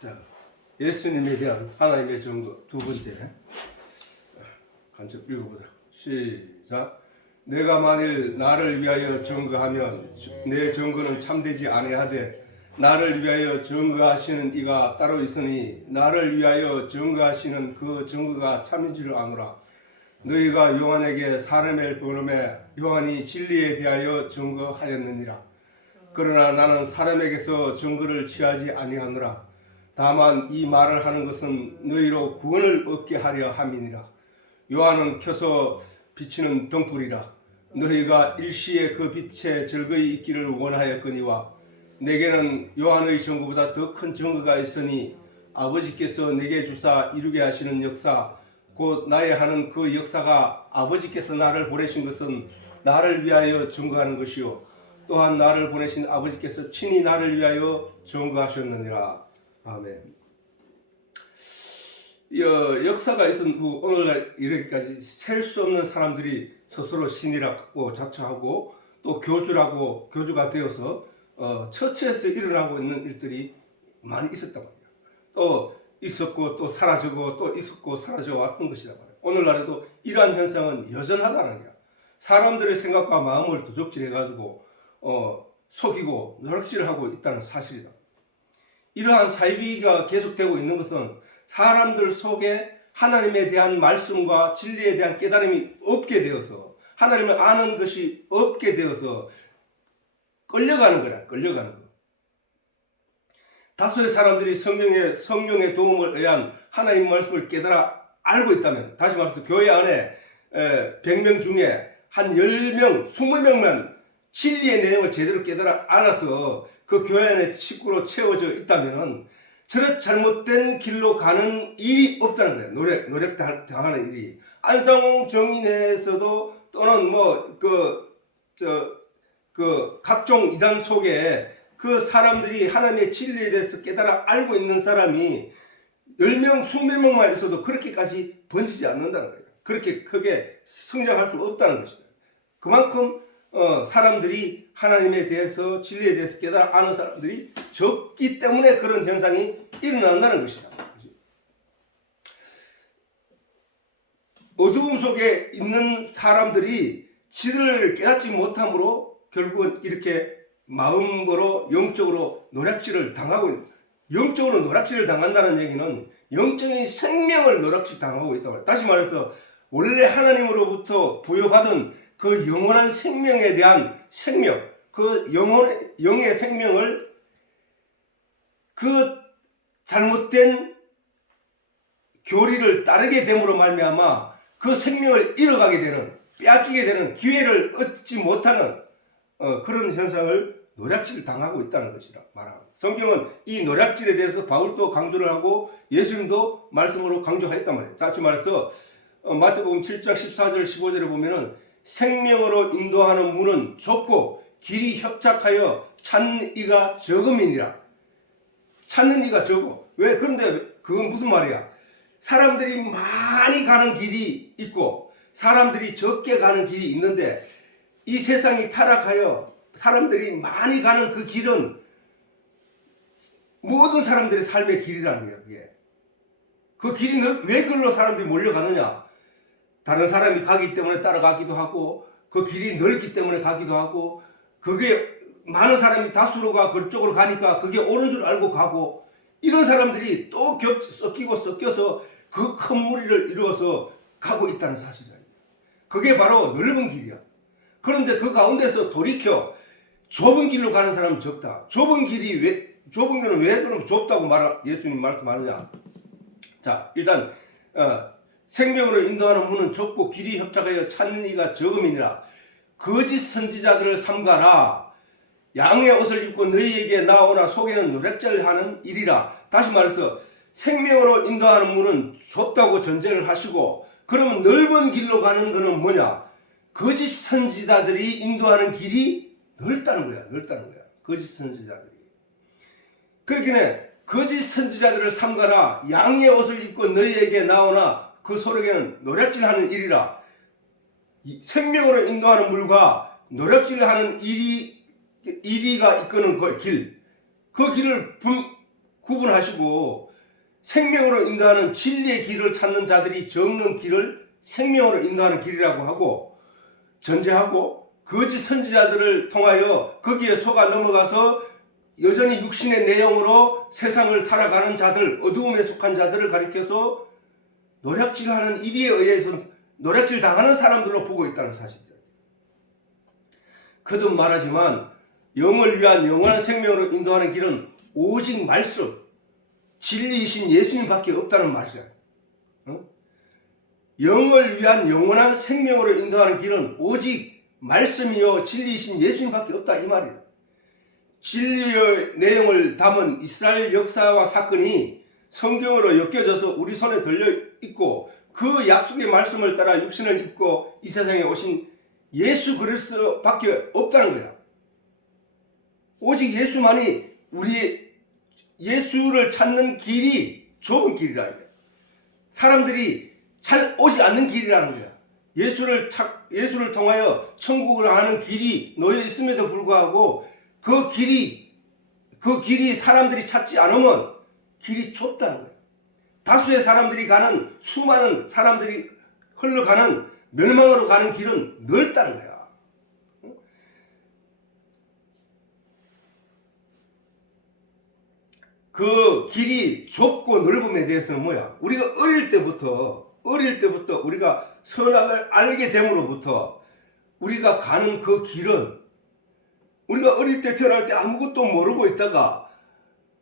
자, 예수님에 대한 하나님의 증거 두 번째 간접 읽어보자. 시작. 내가 만일 나를 위하여 증거하면 내 증거는 참되지 아니하되 나를 위하여 증거하시는 이가 따로 있으니 나를 위하여 증거하시는 그 증거가 참인 줄 아노라. 너희가 요한에게 사람의 부름에 요한이 진리에 대하여 증거하였느니라. 그러나 나는 사람에게서 증거를 취하지 아니하노라. 다만 이 말을 하는 것은 너희로 구원을 얻게 하려 함이니라. 요한은 켜서 비치는 등불이라. 너희가 일시에 그 빛에 즐거이 있기를 원하였거니와 내게는 요한의 증거보다 더 큰 증거가 있으니 아버지께서 내게 주사 이루게 하시는 역사 곧 나의 하는 그 역사가 아버지께서 나를 보내신 것은 나를 위하여 증거하는 것이요 또한 나를 보내신 아버지께서 친히 나를 위하여 증거하셨느니라. 아멘. 역사가 있은 오늘날 이렇게까지 셀 수 없는 사람들이 스스로 신이라고 자처하고 또 교주가 되어서 처처에서 일어나고 있는 일들이 많이 있었단 말이에요. 또 있었고 또 사라지고 또 있었고 사라져 왔던 것이란 말이에요. 오늘날에도 이러한 현상은 여전하다는 거야. 사람들의 생각과 마음을 도적질해가지고 속이고 노력질하고 있다는 사실이다. 이러한 사이비가 계속되고 있는 것은 사람들 속에 하나님에 대한 말씀과 진리에 대한 깨달음이 없게 되어서 하나님을 아는 것이 없게 되어서 끌려가는 거라. 끌려가는 거. 다수의 사람들이 성령의 도움을 의한 하나님 말씀을 깨달아 알고 있다면, 다시 말해서 교회 안에 100명 중에 한 10명, 20명만 진리의 내용을 제대로 깨달아 알아서 그 교회 안에 식구로 채워져 있다면 저렇게 잘못된 길로 가는 일이 없다는 거예요. 노력 당하는 일이. 안상홍 정인회에서도 또는 각종 이단 속에 그 사람들이 하나님의 진리에 대해서 깨달아 알고 있는 사람이 10명, 20명만 있어도 그렇게까지 번지지 않는다는 거예요. 그렇게 크게 성장할 수 없다는 것이다. 그만큼 사람들이 하나님에 대해서 진리에 대해서 깨달아 아는 사람들이 적기 때문에 그런 현상이 일어난다는 것이다. 어두움 속에 있는 사람들이 진리를 깨닫지 못함으로 결국은 이렇게 마음으로 영적으로 노략질을 당하고 영적으로 노략질을 당한다는 얘기는 영적인 생명을 노략질 당하고 있다고 해요. 다시 말해서 원래 하나님으로부터 부여받은 그 영원한 생명에 대한 생명, 그 영의 생명을 그 잘못된 교리를 따르게 됨으로 말미암아 그 생명을 잃어가게 되는, 빼앗기게 되는 기회를 얻지 못하는 그런 현상을 노략질 당하고 있다는 것이라 말합니다. 성경은 이 노략질에 대해서 바울도 강조를 하고 예수님도 말씀으로 강조했단 말이에요. 다시 말해서 마태복음 7장 14절 15절에 보면은 생명으로 인도하는 문은 좁고 길이 협착하여 찾는 이가 적음이니라. 찾는 이가 적어. 왜? 그런데 그건 무슨 말이야? 사람들이 많이 가는 길이 있고 사람들이 적게 가는 길이 있는데 이 세상이 타락하여 사람들이 많이 가는 그 길은 모든 사람들의 삶의 길이라는 거예요. 그게. 그 길이 왜 그걸로 사람들이 몰려가느냐? 다른 사람이 가기 때문에 따라가기도 하고 그 길이 넓기 때문에 가기도 하고 그게 많은 사람이 다수로가 그쪽으로 가니까 그게 옳은 줄 알고 가고 이런 사람들이 또 섞여서 그 큰 무리를 이루어서 가고 있다는 사실이에요. 그게 바로 넓은 길이야. 그런데 그 가운데서 돌이켜 좁은 길로 가는 사람은 적다. 좁은 길은 왜 그럼 좁다고 예수님 말씀하느냐? 자, 일단 생명으로 인도하는 문은 좁고 길이 협착하여 찾는 이가 적음이니라. 거짓 선지자들을 삼가라. 양의 옷을 입고 너희에게 나오나 속에는 노략질하는 일이라. 다시 말해서 생명으로 인도하는 문은 좁다고 전제를 하시고 그러면 넓은 길로 가는 것은 뭐냐? 거짓 선지자들이 인도하는 길이 넓다는 거야. 거짓 선지자들이. 그렇기에 거짓 선지자들을 삼가라. 양의 옷을 입고 너희에게 나오나 그 속에는 노략질하는 일이라. 생명으로 인도하는 물과 노략질하는 이리가 이끄는 그 길을 구분하시고 생명으로 인도하는 진리의 길을 찾는 자들이 정는 길을 생명으로 인도하는 길이라고 하고 전제하고 거짓 선지자들을 통하여 거기에 속아 넘어가서 여전히 육신의 내용으로 세상을 살아가는 자들, 어두움에 속한 자들을 가리켜서 노략질하는 이리에 의해서 노략질 당하는 사람들로 보고 있다는 사실입니다. 거듭 말하지만 영을 위한 영원한 생명으로 인도하는 길은 오직 말씀, 진리이신 예수님밖에 없다는 말이죠. 영을 위한 영원한 생명으로 인도하는 길은 오직 말씀이요 진리이신 예수님밖에 없다 이 말이에요. 진리의 내용을 담은 이스라엘 역사와 사건이 성경으로 엮여져서 우리 손에 들려 있고 그 약속의 말씀을 따라 육신을 입고 이 세상에 오신 예수 그리스도밖에 없다는 거야. 오직 예수만이 우리 예수를 찾는 길이 좁은 길이라는 거야. 사람들이 잘 오지 않는 길이라는 거야. 예수를 통하여 천국을 가는 길이 놓여 있음에도 불구하고 그 길이 사람들이 찾지 않으면 길이 좁다는 거예요. 다수의 사람들이 가는 수많은 사람들이 흘러가는 멸망으로 가는 길은 넓다는 거야. 그 길이 좁고 넓음에 대해서는 뭐야? 우리가 어릴 때부터 우리가 선악을 알게 됨으로부터 우리가 가는 그 길은 우리가 어릴 때 태어날 때 아무것도 모르고 있다가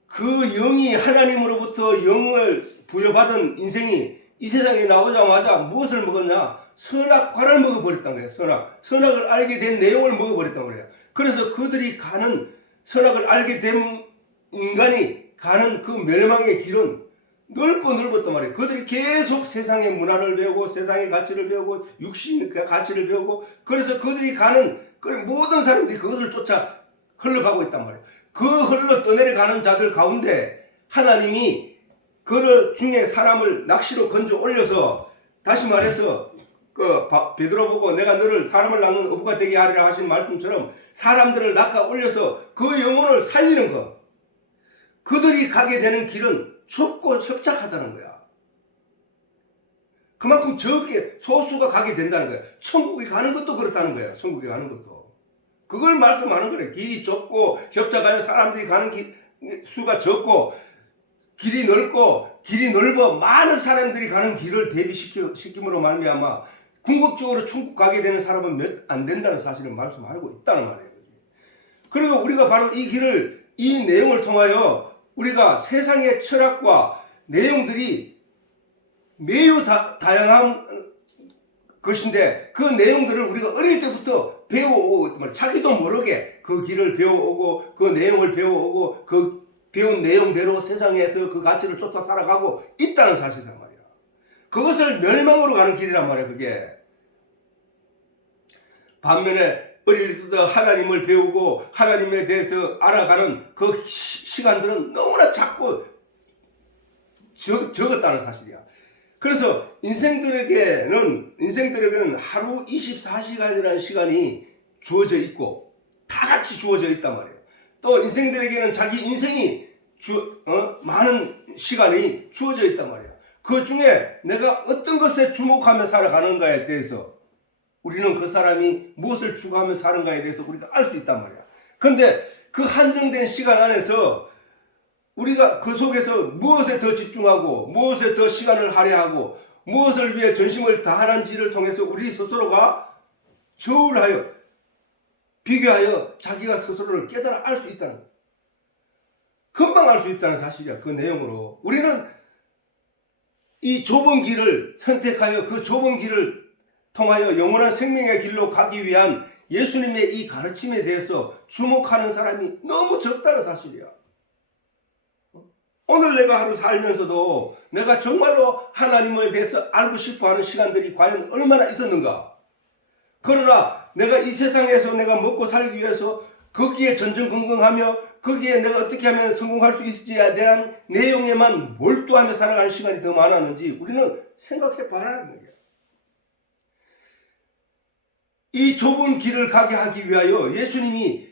그 영이 하나님으로부터 영을 부여받은 인생이 이 세상에 나오자마자 무엇을 먹었냐? 선악과를 먹어버렸단 거예요. 선악을 알게 된 내용을 먹어버렸단 거예요. 그래서 그들이 가는 선악을 알게 된 인간이 가는 그 멸망의 길은 넓고 넓었단 말이에요. 그들이 계속 세상의 문화를 배우고 세상의 가치를 배우고 육신의 가치를 배우고 그래서 그들이 가는 모든 사람들이 그것을 쫓아 흘러가고 있단 말이에요. 그 흘러 떠내려가는 자들 가운데 하나님이 그 중에 사람을 낚시로 건져 올려서 다시 말해서 베드로 보고 내가 너를 사람을 낚는 어부가 되게 하리라 하신 말씀처럼 사람들을 낚아 올려서 그 영혼을 살리는 것. 그들이 가게 되는 길은 좁고 협착하다는 거야. 그만큼 적게 소수가 가게 된다는 거야. 천국에 가는 것도 그렇다는 거야. 천국에 가는 것도. 그걸 말씀하는 거래. 길이 좁고 협착하여 사람들이 가는 수가 적고 길이 넓어 많은 사람들이 가는 길을 대비시킴으로 말미암아 궁극적으로 천국 가게 되는 사람은 몇 안 된다는 사실을 말씀하고 있다는 말이에요. 그리고 우리가 바로 이 내용을 통하여 우리가 세상의 철학과 내용들이 매우 다양한 것인데 그 내용들을 우리가 어릴 때부터 배워오고 자기도 모르게 그 길을 배워오고 그 내용을 배워오고 그 배운 내용대로 세상에서 그 가치를 쫓아 살아가고 있다는 사실이란 말이야. 그것을 멸망으로 가는 길이란 말이야. 그게 반면에 어릴 때부터 하나님을 배우고 하나님에 대해서 알아가는 그 시간들은 너무나 작고 적었다는 사실이야. 그래서 인생들에게는 하루 24시간이라는 시간이 주어져 있고 다 같이 주어져 있단 말이에요. 또 인생들에게는 자기 인생이 많은 시간이 주어져 있단 말이에요. 그 중에 내가 어떤 것에 주목하며 살아가는가에 대해서 우리는 그 사람이 무엇을 추구하며 사는가에 대해서 우리가 알 수 있단 말이야. 근데 그 한정된 시간 안에서 우리가 그 속에서 무엇에 더 집중하고 무엇에 더 시간을 할애하고 무엇을 위해 전심을 다하는지를 통해서 우리 스스로가 저울하여 비교하여 자기가 스스로를 깨달아 알 수 있다는 거야. 금방 알 수 있다는 사실이야. 그 내용으로 우리는 이 좁은 길을 선택하여 그 좁은 길을 통하여 영원한 생명의 길로 가기 위한 예수님의 이 가르침에 대해서 주목하는 사람이 너무 적다는 사실이야. 오늘 내가 하루 살면서도 내가 정말로 하나님에 대해서 알고 싶어하는 시간들이 과연 얼마나 있었는가. 그러나 내가 이 세상에서 내가 먹고 살기 위해서 거기에 전전긍긍하며 거기에 내가 어떻게 하면 성공할 수 있을지에 대한 내용에만 몰두하며 살아가는 시간이 더 많았는지 우리는 생각해 봐야 하는 거예요. 이 좁은 길을 가게 하기 위하여 예수님이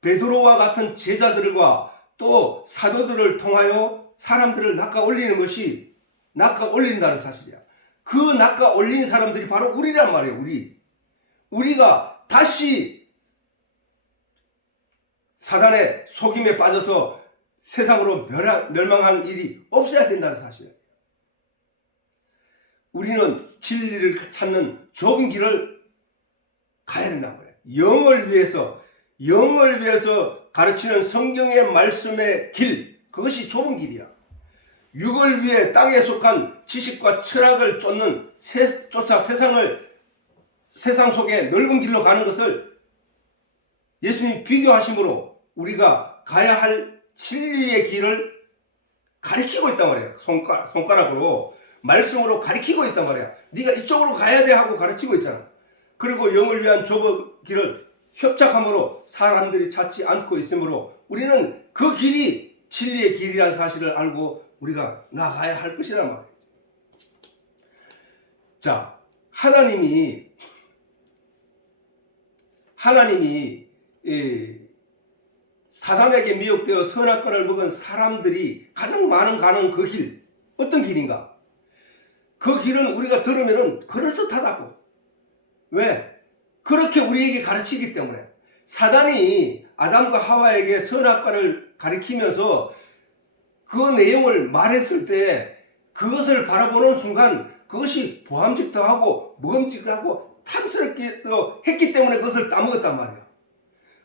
베드로와 같은 제자들과 또 사도들을 통하여 사람들을 낚아 올린다는 사실이야. 그 낚아 올린 사람들이 바로 우리란 말이에요. 우리가 다시 사단의 속임에 빠져서 세상으로 멸망한 일이 없어야 된다는 사실이에요. 우리는 진리를 찾는 좁은 길을 가야 된단 말이에요. 영을 위해서 가르치는 성경의 말씀의 길, 그것이 좁은 길이야. 육을 위해 땅에 속한 지식과 철학을 쫓아 세상 속에 넓은 길로 가는 것을 예수님이 비교하심으로 우리가 가야 할 진리의 길을 가리키고 있단 말이에요. 손가락으로 말씀으로 가리키고 있단 말이야. 네가 이쪽으로 가야 돼 하고 가르치고 있잖아. 그리고 영을 위한 좁은 길을 협착함으로 사람들이 찾지 않고 있으므로 우리는 그 길이 진리의 길이라는 사실을 알고 우리가 나가야 할 것이란 말이에요. 자, 하나님이 사단에게 미혹되어 선악과를 먹은 사람들이 가장 많은 가는 그 길, 어떤 길인가? 그 길은 우리가 들으면 그럴듯하다고. 왜? 그렇게 우리에게 가르치기 때문에. 사단이 아담과 하와에게 선악과를 가리키면서 그 내용을 말했을 때 그것을 바라보는 순간 그것이 보암직도 하고 먹음직하고 탐스럽기도 했기 때문에 그것을 따먹었단 말이야.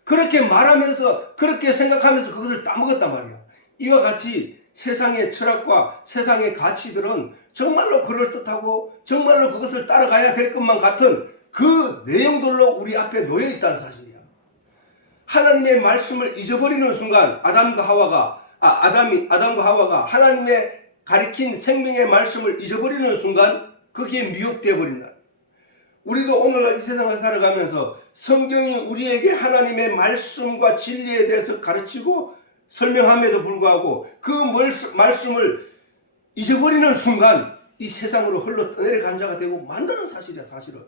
그렇게 말하면서 그렇게 생각하면서 그것을 따먹었단 말이야. 이와 같이 세상의 철학과 세상의 가치들은 정말로 그럴듯하고 정말로 그것을 따라가야 될 것만 같은 그 내용들로 우리 앞에 놓여 있다는 사실이야. 하나님의 말씀을 잊어버리는 순간 아담과 하와가 하나님의 가리킨 생명의 말씀을 잊어버리는 순간 거기에 미혹되어 버린다. 우리도 오늘날 이 세상을 살아가면서 성경이 우리에게 하나님의 말씀과 진리에 대해서 가르치고 설명함에도 불구하고 그 말씀을 잊어버리는 순간 이 세상으로 흘러 떠내려간 자가 되고 만드는 사실이야, 사실은.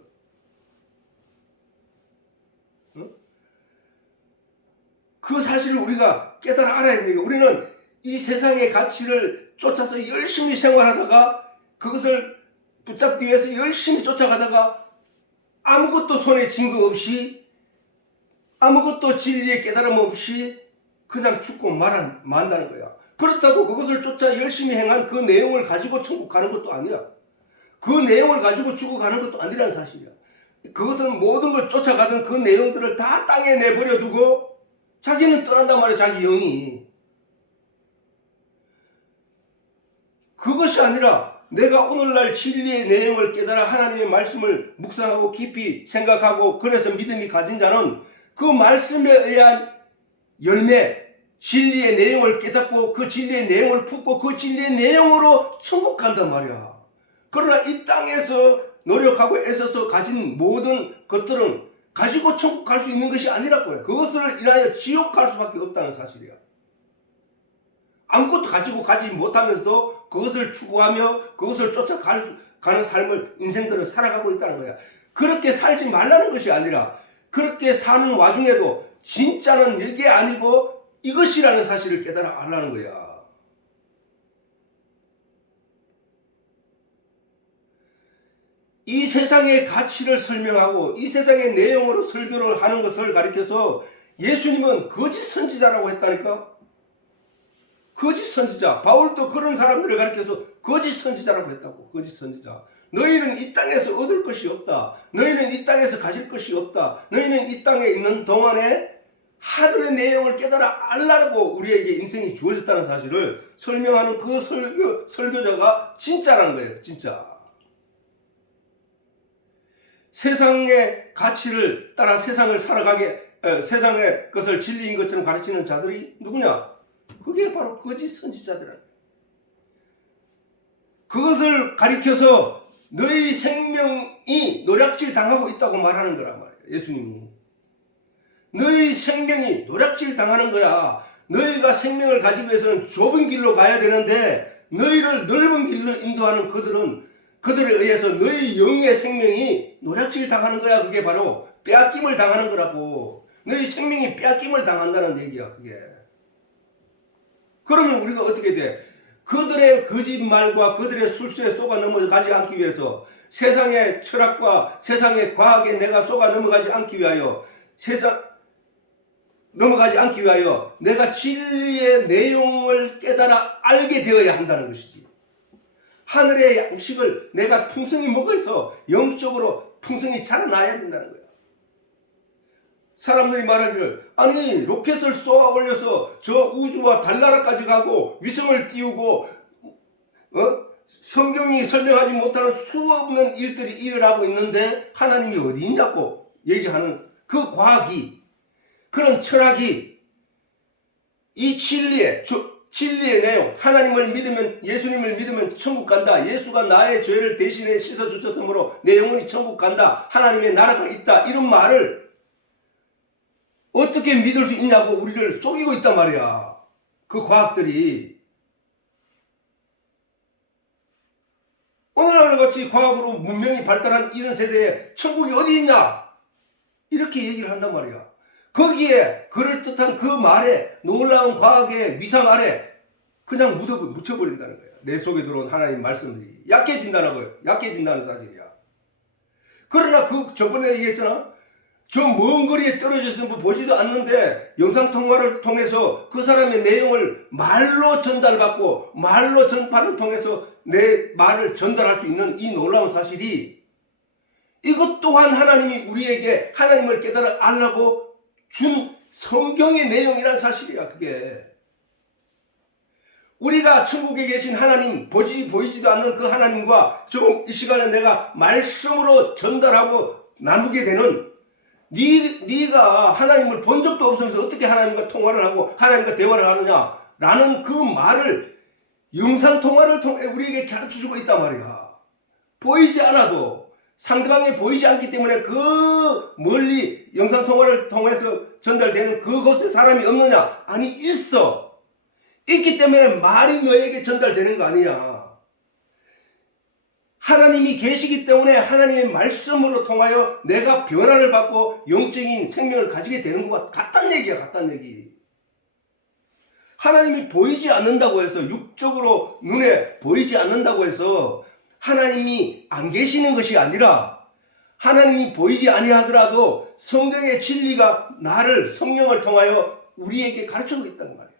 그 사실을 우리가 깨달아 알아야 됩니다. 우리는 이 세상의 가치를 쫓아서 열심히 생활하다가 그것을 붙잡기 위해서 열심히 쫓아가다가 아무것도 손에 쥔 거 없이 아무것도 진리의 깨달음 없이 그냥 죽고 만다는 거야. 그렇다고 그것을 쫓아 열심히 행한 그 내용을 가지고 천국 가는 것도 아니야. 그 내용을 가지고 죽어가는 것도 아니라는 사실이야. 그것은 모든 걸 쫓아가던 그 내용들을 다 땅에 내버려 두고 자기는 떠난단 말이야. 자기 영이. 그것이 아니라 내가 오늘날 진리의 내용을 깨달아 하나님의 말씀을 묵상하고 깊이 생각하고 그래서 믿음이 가진 자는 그 말씀에 의한 열매, 진리의 내용을 깨닫고 그 진리의 내용을 품고 그 진리의 내용으로 천국 간단 말이야. 그러나 이 땅에서 노력하고 애써서 가진 모든 것들은 가지고 천국 갈 수 있는 것이 아니라고요. 그것을 인하여 지옥 갈 수밖에 없다는 사실이야. 아무것도 가지고 가지 못하면서도 그것을 추구하며 그것을 쫓아가는 삶을 인생들은 살아가고 있다는 거야. 그렇게 살지 말라는 것이 아니라 그렇게 사는 와중에도 진짜는 이게 아니고 이것이라는 사실을 깨달아 알라는 거야. 이 세상의 가치를 설명하고 이 세상의 내용으로 설교를 하는 것을 가리켜서 예수님은 거짓 선지자라고 했다니까. 거짓 선지자. 바울도 그런 사람들을 가리켜서 거짓 선지자라고 했다고. 거짓 선지자. 너희는 이 땅에서 얻을 것이 없다. 너희는 이 땅에서 가질 것이 없다. 너희는 이 땅에 있는 동안에 하늘의 내용을 깨달아 알라고 우리에게 인생이 주어졌다는 사실을 설명하는 그 설교자가 진짜라는 거예요. 진짜. 세상의 가치를 따라 세상을 세상의 것을 진리인 것처럼 가르치는 자들이 누구냐? 그게 바로 거짓 선지자들이야. 그것을 가리켜서 너희 생명이 노략질 당하고 있다고 말하는 거란 말이야. 예수님이. 너희 생명이 노략질 당하는 거야. 너희가 생명을 가지기 위해서는 좁은 길로 가야 되는데 너희를 넓은 길로 인도하는 그들에 의해서 너희 영의 생명이 노략질 당하는 거야. 그게 바로 빼앗김을 당하는 거라고. 너희 생명이 빼앗김을 당한다는 얘기야. 그게. 그러면 우리가 어떻게 돼? 그들의 거짓말과 그들의 술수에 속아 넘어가지 않기 위해서 세상의 철학과 세상의 과학에 내가 속아 넘어가지 않기 위하여 넘어가지 않기 위하여 내가 진리의 내용을 깨달아 알게 되어야 한다는 것이지. 하늘의 양식을 내가 풍성히 먹어서 영적으로 풍성히 자라나야 된다는 거야. 사람들이 말하기를 아니 로켓을 쏘아 올려서 저 우주와 달나라까지 가고 위성을 띄우고 성경이 설명하지 못하는 수없는 일들이 일어나고 있는데 하나님이 어디 있냐고 얘기하는 그 과학이, 그런 철학이 이 진리의 내용, 하나님을 믿으면, 예수님을 믿으면 천국 간다, 예수가 나의 죄를 대신에 씻어주셨으므로 내 영혼이 천국 간다, 하나님의 나라가 있다, 이런 말을 어떻게 믿을 수 있냐고 우리를 속이고 있단 말이야. 그 과학들이. 오늘날 같이 과학으로 문명이 발달한 이런 세대에 천국이 어디 있냐? 이렇게 얘기를 한단 말이야. 거기에 그럴듯한 그 말에, 놀라운 과학의 위상 아래 그냥 묻혀버린다는 거야. 내 속에 들어온 하나님 말씀들이 약해진다는 거예요. 약해진다는 사실이야. 그러나 저번에 얘기했잖아. 저 먼 거리에 떨어져 있으면 보지도 않는데 영상통화를 통해서 그 사람의 내용을 말로 전달받고 말로 전파를 통해서 내 말을 전달할 수 있는 이 놀라운 사실이, 이것 또한 하나님이 우리에게 하나님을 깨달아 알라고 준 성경의 내용이란 사실이야. 그게 우리가 천국에 계신 하나님, 보이지도 않는 그 하나님과 조금 이 시간에 내가 말씀으로 전달하고 나누게 되는, 네가 하나님을 본 적도 없으면서 어떻게 하나님과 통화를 하고 하나님과 대화를 하느냐라는 그 말을 영상통화를 통해 우리에게 가르쳐주고 있단 말이야. 보이지 않아도, 상대방이 보이지 않기 때문에 그 멀리 영상통화를 통해서 전달되는 그곳에 사람이 없느냐? 아니, 있어. 있기 때문에 말이 너에게 전달되는 거 아니야. 하나님이 계시기 때문에 하나님의 말씀으로 통하여 내가 변화를 받고 영적인 생명을 가지게 되는 것 같단 얘기야. 같단 얘기. 하나님이 보이지 않는다고 해서, 육적으로 눈에 보이지 않는다고 해서 하나님이 안 계시는 것이 아니라, 하나님이 보이지 아니하더라도 성경의 진리가 나를, 성령을 통하여 우리에게 가르쳐주고 있다는 말이야.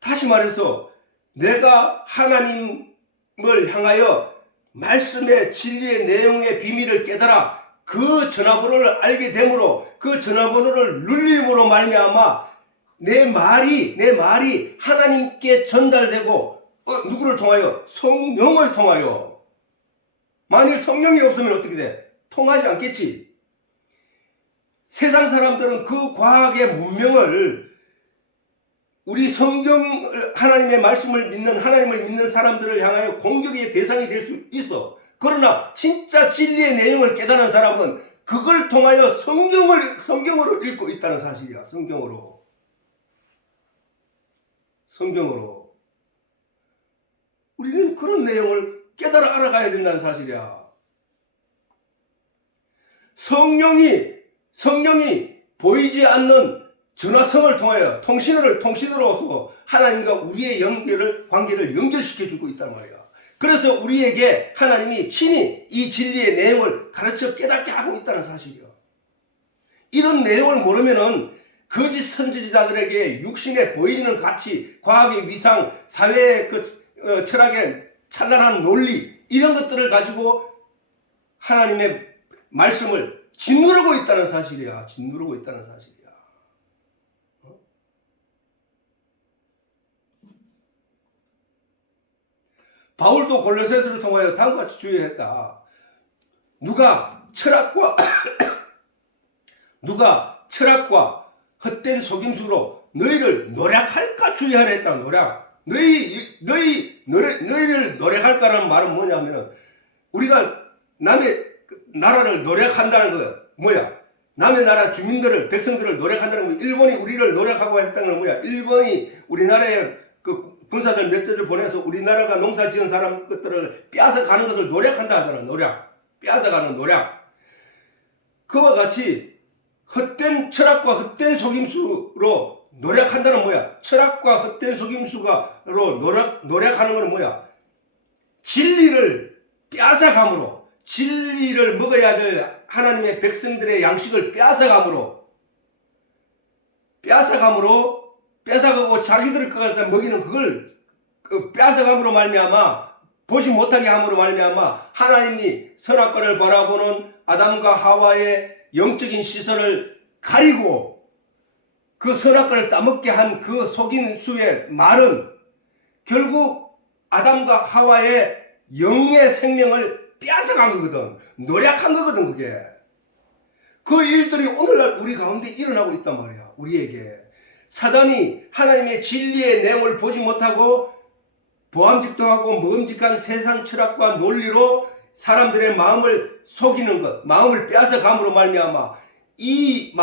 다시 말해서 내가 하나님을 향하여 말씀의 진리의 내용의 비밀을 깨달아 그 전화번호를 알게 되므로, 그 전화번호를 눌림으로 말미암아 내 말이 하나님께 전달되고, 누구를 통하여? 성령을 통하여. 만일 성령이 없으면 어떻게 돼? 통하지 않겠지. 세상 사람들은 그 과학의 문명을, 우리 성경, 하나님의 말씀을 믿는, 하나님을 믿는 사람들을 향하여 공격의 대상이 될 수 있어. 그러나 진짜 진리의 내용을 깨달은 사람은 그걸 통하여 성경으로 읽고 있다는 사실이야. 성경으로. 우리는 그런 내용을 깨달아 알아가야 된다는 사실이야. 성령이 보이지 않는 전화성을 통하여 통신으로서 하나님과 우리의 관계를 연결시켜주고 있단 말이야. 그래서 우리에게 하나님이 친히 이 진리의 내용을 가르쳐 깨닫게 하고 있다는 사실이야. 이런 내용을 모르면은 거짓 선지자들에게 육신에 보이는 가치, 과학의 위상, 사회의 철학의 찬란한 논리, 이런 것들을 가지고 하나님의 말씀을 짓누르고 있다는 사실이야. 짓누르고 있다는 사실이야. 바울도 골로새서를 통하여 다음과 같이 주의했다. 누가 철학과 헛된 속임수로 너희를 노략할까 주의하라 했다. 노략. 너희를 노략할까라는 말은 뭐냐면은, 우리가 남의 나라를 노략한다는 거야. 뭐야? 남의 나라 주민들을, 백성들을 노략한다는 거야. 일본이 우리를 노략하고 했다는 건 뭐야? 일본이 우리나라에 군사들 몇 대를 보내서 우리나라가 농사 지은 사람 것들을 빼앗아가는 것을 노략한다 하잖아. 빼앗아가는 노략. 그와 같이 헛된 철학과 헛된 속임수로 노력한다는 뭐야? 철학과 헛된 속임수가로 노력하는 것은 뭐야? 진리를 빼앗아감으로, 진리를 먹어야 될 하나님의 백성들의 양식을 뺏어가고 자기들 것 갖다 먹이는 그걸 뺏어감으로 말미암아, 보지 못하게 함으로 말미암아 하나님이 선악과를 바라보는 아담과 하와의 영적인 시선을 가리고 그 선악과를 따먹게 한 그 속임수의 말은 결국 아담과 하와의 영의 생명을 빼앗아간 거거든. 노력한 거거든. 그게 그 일들이 오늘날 우리 가운데 일어나고 있단 말이야. 우리에게 사단이 하나님의 진리의 내용을 보지 못하고 보암직도 하고 먹음직한 세상 철학과 논리로 사람들의 마음을 속이는 것, 마음을 빼앗아감으로 말미암아 이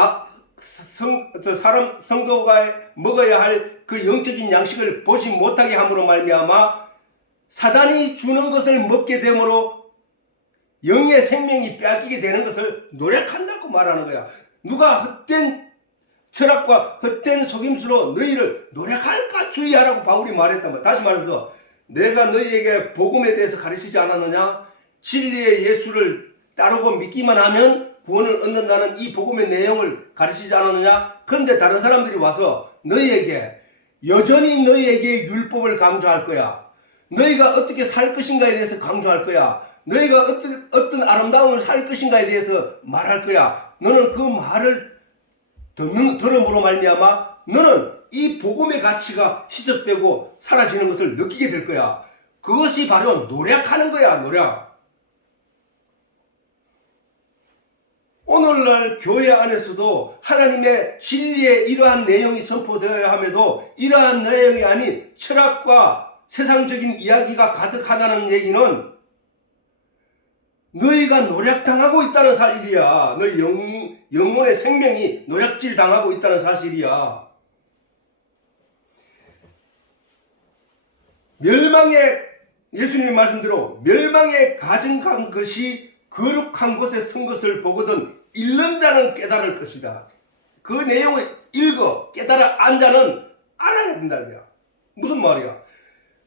성도가 먹어야 할 그 영적인 양식을 보지 못하게 함으로 말미암아 사단이 주는 것을 먹게 되므로 영의 생명이 빼앗기게 되는 것을 노력한다고 말하는 거야. 누가 헛된 철학과 헛된 속임수로 너희를 노력할까 주의하라고 바울이 말했단 말이야. 다시 말해서 내가 너희에게 복음에 대해서 가르치지 않았느냐? 진리의 예수를 따르고 믿기만 하면 구원을 얻는다는 이 복음의 내용을 가르치지 않았느냐? 그런데 다른 사람들이 와서 여전히 너희에게 율법을 강조할 거야. 너희가 어떻게 살 것인가에 대해서 강조할 거야. 너희가 어떤 아름다움을 살 것인가에 대해서 말할 거야. 너는 그 말을 들음으로 말미암아 너는 이 복음의 가치가 희석되고 사라지는 것을 느끼게 될 거야. 그것이 바로 노력하는 거야. 노력. 오늘날 교회 안에서도 하나님의 진리의 이러한 내용이 선포되어야 함에도 이러한 내용이 아닌 철학과 세상적인 이야기가 가득하다는 얘기는 너희가 노력당하고 있다는 사실이야. 너희 영혼의 생명이 노력질 당하고 있다는 사실이야. 예수님의 말씀대로 멸망에 가증한 것이 거룩한 곳에 선 것을 보거든 읽는 자는 깨달을 것이다. 그 내용을 읽어 깨달아 안 자는 알아야 된다는 거야. 무슨 말이야?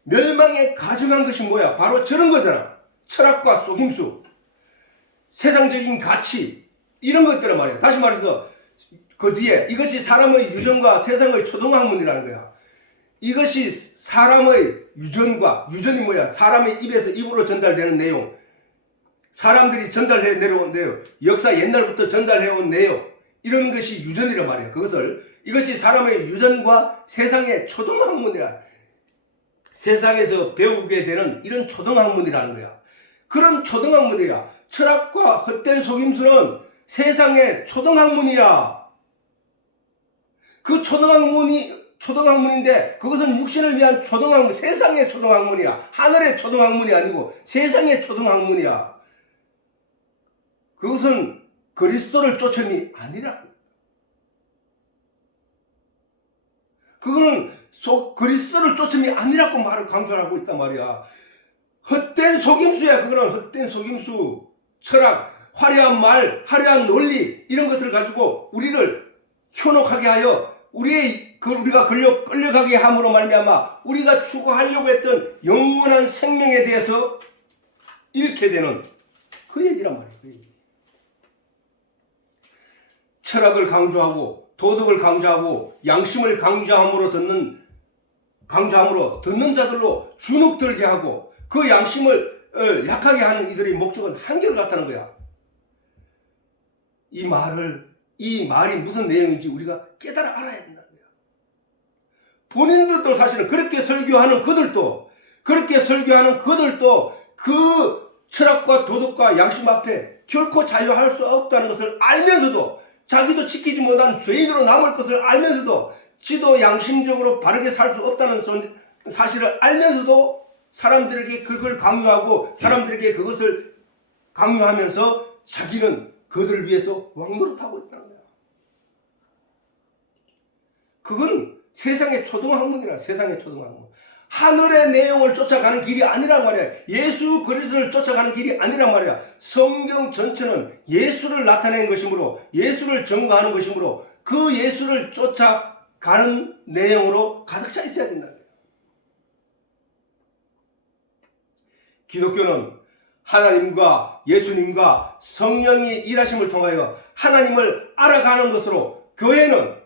멸망에 가증한 것이 뭐야? 바로 저런 거잖아. 철학과 속임수, 세상적인 가치, 이런 것들은 말이야. 다시 말해서 그 뒤에 이것이 사람의 유전과 세상의 초등학문이라는 거야. 이것이 사람의 유전이 뭐야? 사람의 입에서 입으로 전달되는 내용, 사람들이 전달해 내려온 내용, 역사 옛날부터 전달해온 내용, 이런 것이 유전이란 말이야. 이것이 사람의 유전과 세상의 초등학문이야. 세상에서 배우게 되는 이런 초등학문이라는 거야. 그런 초등학문이야. 철학과 헛된 속임수는 세상의 초등학문이야. 그 초등학문인데 그것은 육신을 위한 초등학문, 세상의 초등학문이야. 하늘의 초등학문이 아니고 세상의 초등학문이야. 그것은 그리스도를 쫓음이 아니라고. 그거는 그리스도를 쫓음이 아니라고 말을 강조하고 있단 말이야. 헛된 속임수야. 그거는 헛된 속임수, 철학, 화려한 말, 화려한 논리, 이런 것들을 가지고 우리를 현혹하게 하여 우리가 끌려가게 함으로 말미암아 우리가 추구하려고 했던 영원한 생명에 대해서 잃게 되는 그 얘기란 말이에요. 철학을 강조하고 도덕을 강조하고 양심을 강조함으로 듣는 자들로 주눅들게 하고 그 양심을 약하게 하는 이들의 목적은 한결같다는 거야. 이 말이 무슨 내용인지 우리가 깨달아 알아야 된다는 거야. 본인들도 사실은 그렇게 설교하는 그들도 그 철학과 도덕과 양심 앞에 결코 자유할 수 없다는 것을 알면서도, 자기도 지키지 못한 죄인으로 남을 것을 알면서도, 지도 양심적으로 바르게 살 수 없다는 사실을 알면서도 사람들에게 그걸 강요하고 사람들에게 그것을 강요하면서 자기는 그들을 위해서 왕노릇하고 있다는 거야. 그건 세상의 초등학문이라. 세상의 초등학문. 하늘의 내용을 쫓아가는 길이 아니란 말이야. 예수 그리스도를 쫓아가는 길이 아니란 말이야. 성경 전체는 예수를 나타낸 것이므로, 예수를 증거하는 것이므로 그 예수를 쫓아 가는 내용으로 가득 차 있어야 된다는 거예요. 기독교는 하나님과 예수님과 성령이 일하심을 통하여 하나님을 알아가는 것으로, 교회는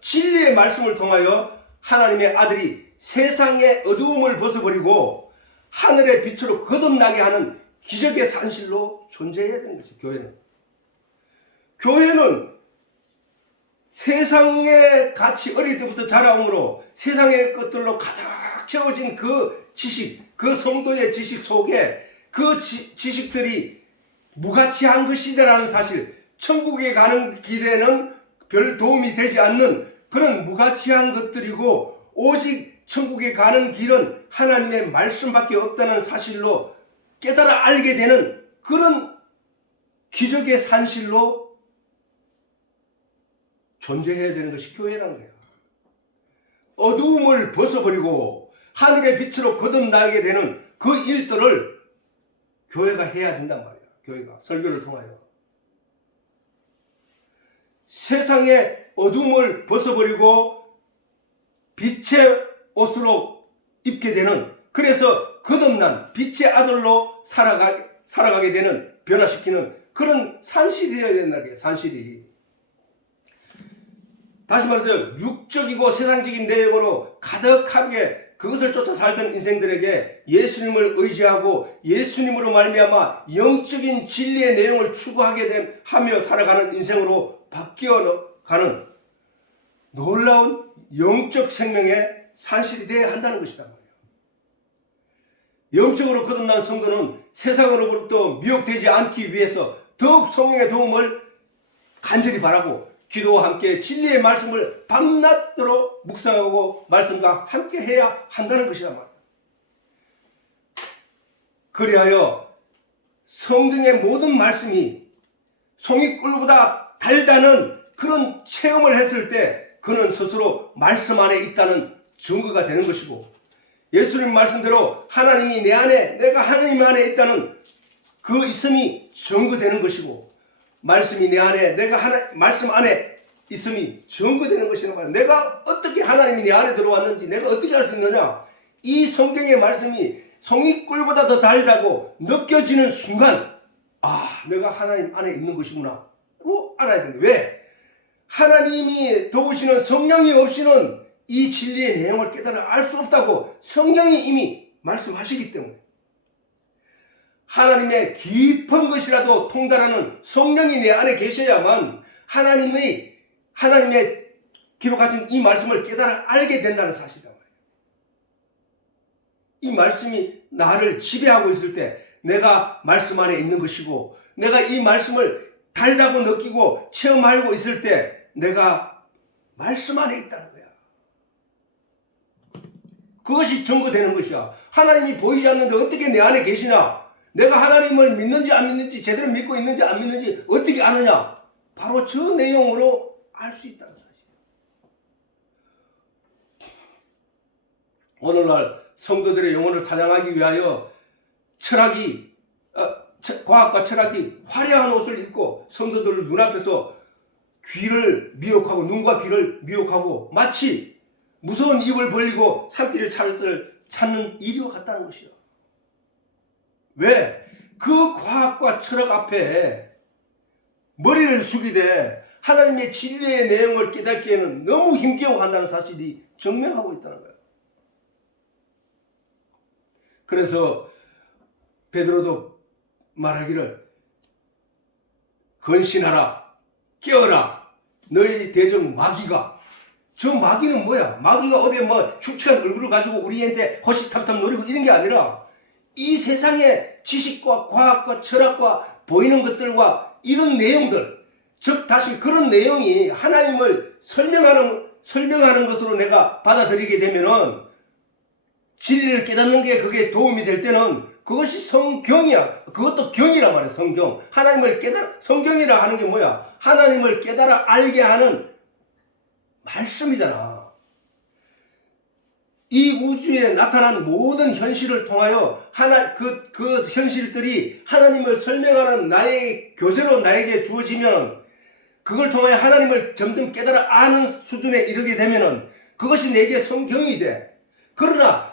진리의 말씀을 통하여 하나님의 아들이 세상의 어두움을 벗어버리고 하늘의 빛으로 거듭나게 하는 기적의 산실로 존재해야 되는 것이에요. 교회는 세상에 같이 어릴 때부터 자라오므로 세상의 것들로 가득 채워진 그 지식, 그 성도의 지식 속에 그 지식들이 무가치한 것이다라는 사실, 천국에 가는 길에는 별 도움이 되지 않는 그런 무가치한 것들이고, 오직 천국에 가는 길은 하나님의 말씀밖에 없다는 사실로 깨달아 알게 되는 그런 기적의 산실로 존재해야 되는 것이 교회라는 거예요. 어두움을 벗어버리고 하늘의 빛으로 거듭나게 되는 그 일들을 교회가 해야 된단 말이에요. 교회가 설교를 통하여 세상의 어둠을 벗어버리고 빛의 옷으로 입게 되는, 그래서 거듭난 빛의 아들로 살아가게 되는, 변화시키는 그런 산실이 되어야 된다는 거예요. 산실이. 다시 말해서 육적이고 세상적인 내용으로 가득하게 그것을 쫓아 살던 인생들에게 예수님을 의지하고 예수님으로 말미암아 영적인 진리의 내용을 추구하게 하며 살아가는 인생으로 바뀌어가는 놀라운 영적 생명의 산실이 되어야 한다는 것이란 말이에요. 영적으로 거듭난 성도는 세상으로부터 미혹되지 않기 위해서 더욱 성령의 도움을 간절히 바라고 기도와 함께 진리의 말씀을 밤낮으로 묵상하고 말씀과 함께 해야 한다는 것이란 말이에요. 그리하여 성경의 모든 말씀이 송이꿀보다 달다는 그런 체험을 했을 때 그는 스스로 말씀 안에 있다는 증거가 되는 것이고, 예수님 말씀대로 하나님이 내 안에, 내가 하나님 안에 있다는 그 있음이 증거되는 것이고, 말씀이 내 안에, 내가 말씀 안에 있음이 증거되는 것이란 말이에요. 내가 어떻게 하나님이 내 안에 들어왔는지 내가 어떻게 알 수 있느냐? 이 성경의 말씀이 송이꿀보다 더 달다고 느껴지는 순간, 아, 내가 하나님 안에 있는 것이구나 로 알아야 된다. 왜? 하나님이 도우시는 성령이 없이는 이 진리의 내용을 깨달아 알 수 없다고 성경이 이미 말씀하시기 때문에, 하나님의 깊은 것이라도 통달하는 성령이 내 안에 계셔야만 하나님의 기록하신 이 말씀을 깨달아 알게 된다는 사실이란 말이에요. 이 말씀이 나를 지배하고 있을 때 내가 말씀 안에 있는 것이고, 내가 이 말씀을 달다고 느끼고 체험하고 있을 때 내가 말씀 안에 있다는 거야. 그것이 증거되는 것이야. 하나님이 보이지 않는데 어떻게 내 안에 계시냐? 내가 하나님을 믿는지 안 믿는지, 제대로 믿고 있는지 안 믿는지 어떻게 아느냐? 바로 저 내용으로 알 수 있다는 사실이에요. 오늘날 성도들의 영혼을 사냥하기 위하여 과학과 철학이 화려한 옷을 입고 성도들 눈앞에서 귀를 미혹하고, 눈과 귀를 미혹하고, 마치 무서운 입을 벌리고 산길을 찾는 이리와 같다는 것이요. 왜? 그 과학과 철학 앞에 머리를 숙이되 하나님의 진리의 내용을 깨닫기에는 너무 힘겨워 한다는 사실이 증명하고 있다는 거예요. 그래서 베드로도 말하기를, 건신하라, 깨어라, 너희 대적 마귀가. 저 마귀는 뭐야? 마귀가 어디 흉측한 얼굴을 가지고 우리한테 호시탐탐 노리고 이런 게 아니라, 이 세상의 지식과 과학과 철학과 보이는 것들과 이런 내용들, 즉 다시 그런 내용이 하나님을 설명하는 것으로 내가 받아들이게 되면은, 진리를 깨닫는 게 그게 도움이 될 때는 그것이 성경이야. 그것도 경이란 말이야. 성경. 성경이라 하는 게 뭐야? 하나님을 깨달아 알게 하는 말씀이잖아. 이 우주에 나타난 모든 현실을 통하여 그 현실들이 하나님을 설명하는 나의 교재로 나에게 주어지면, 그걸 통해 하나님을 점점 깨달아 아는 수준에 이르게 되면은 그것이 내게 성경이 돼. 그러나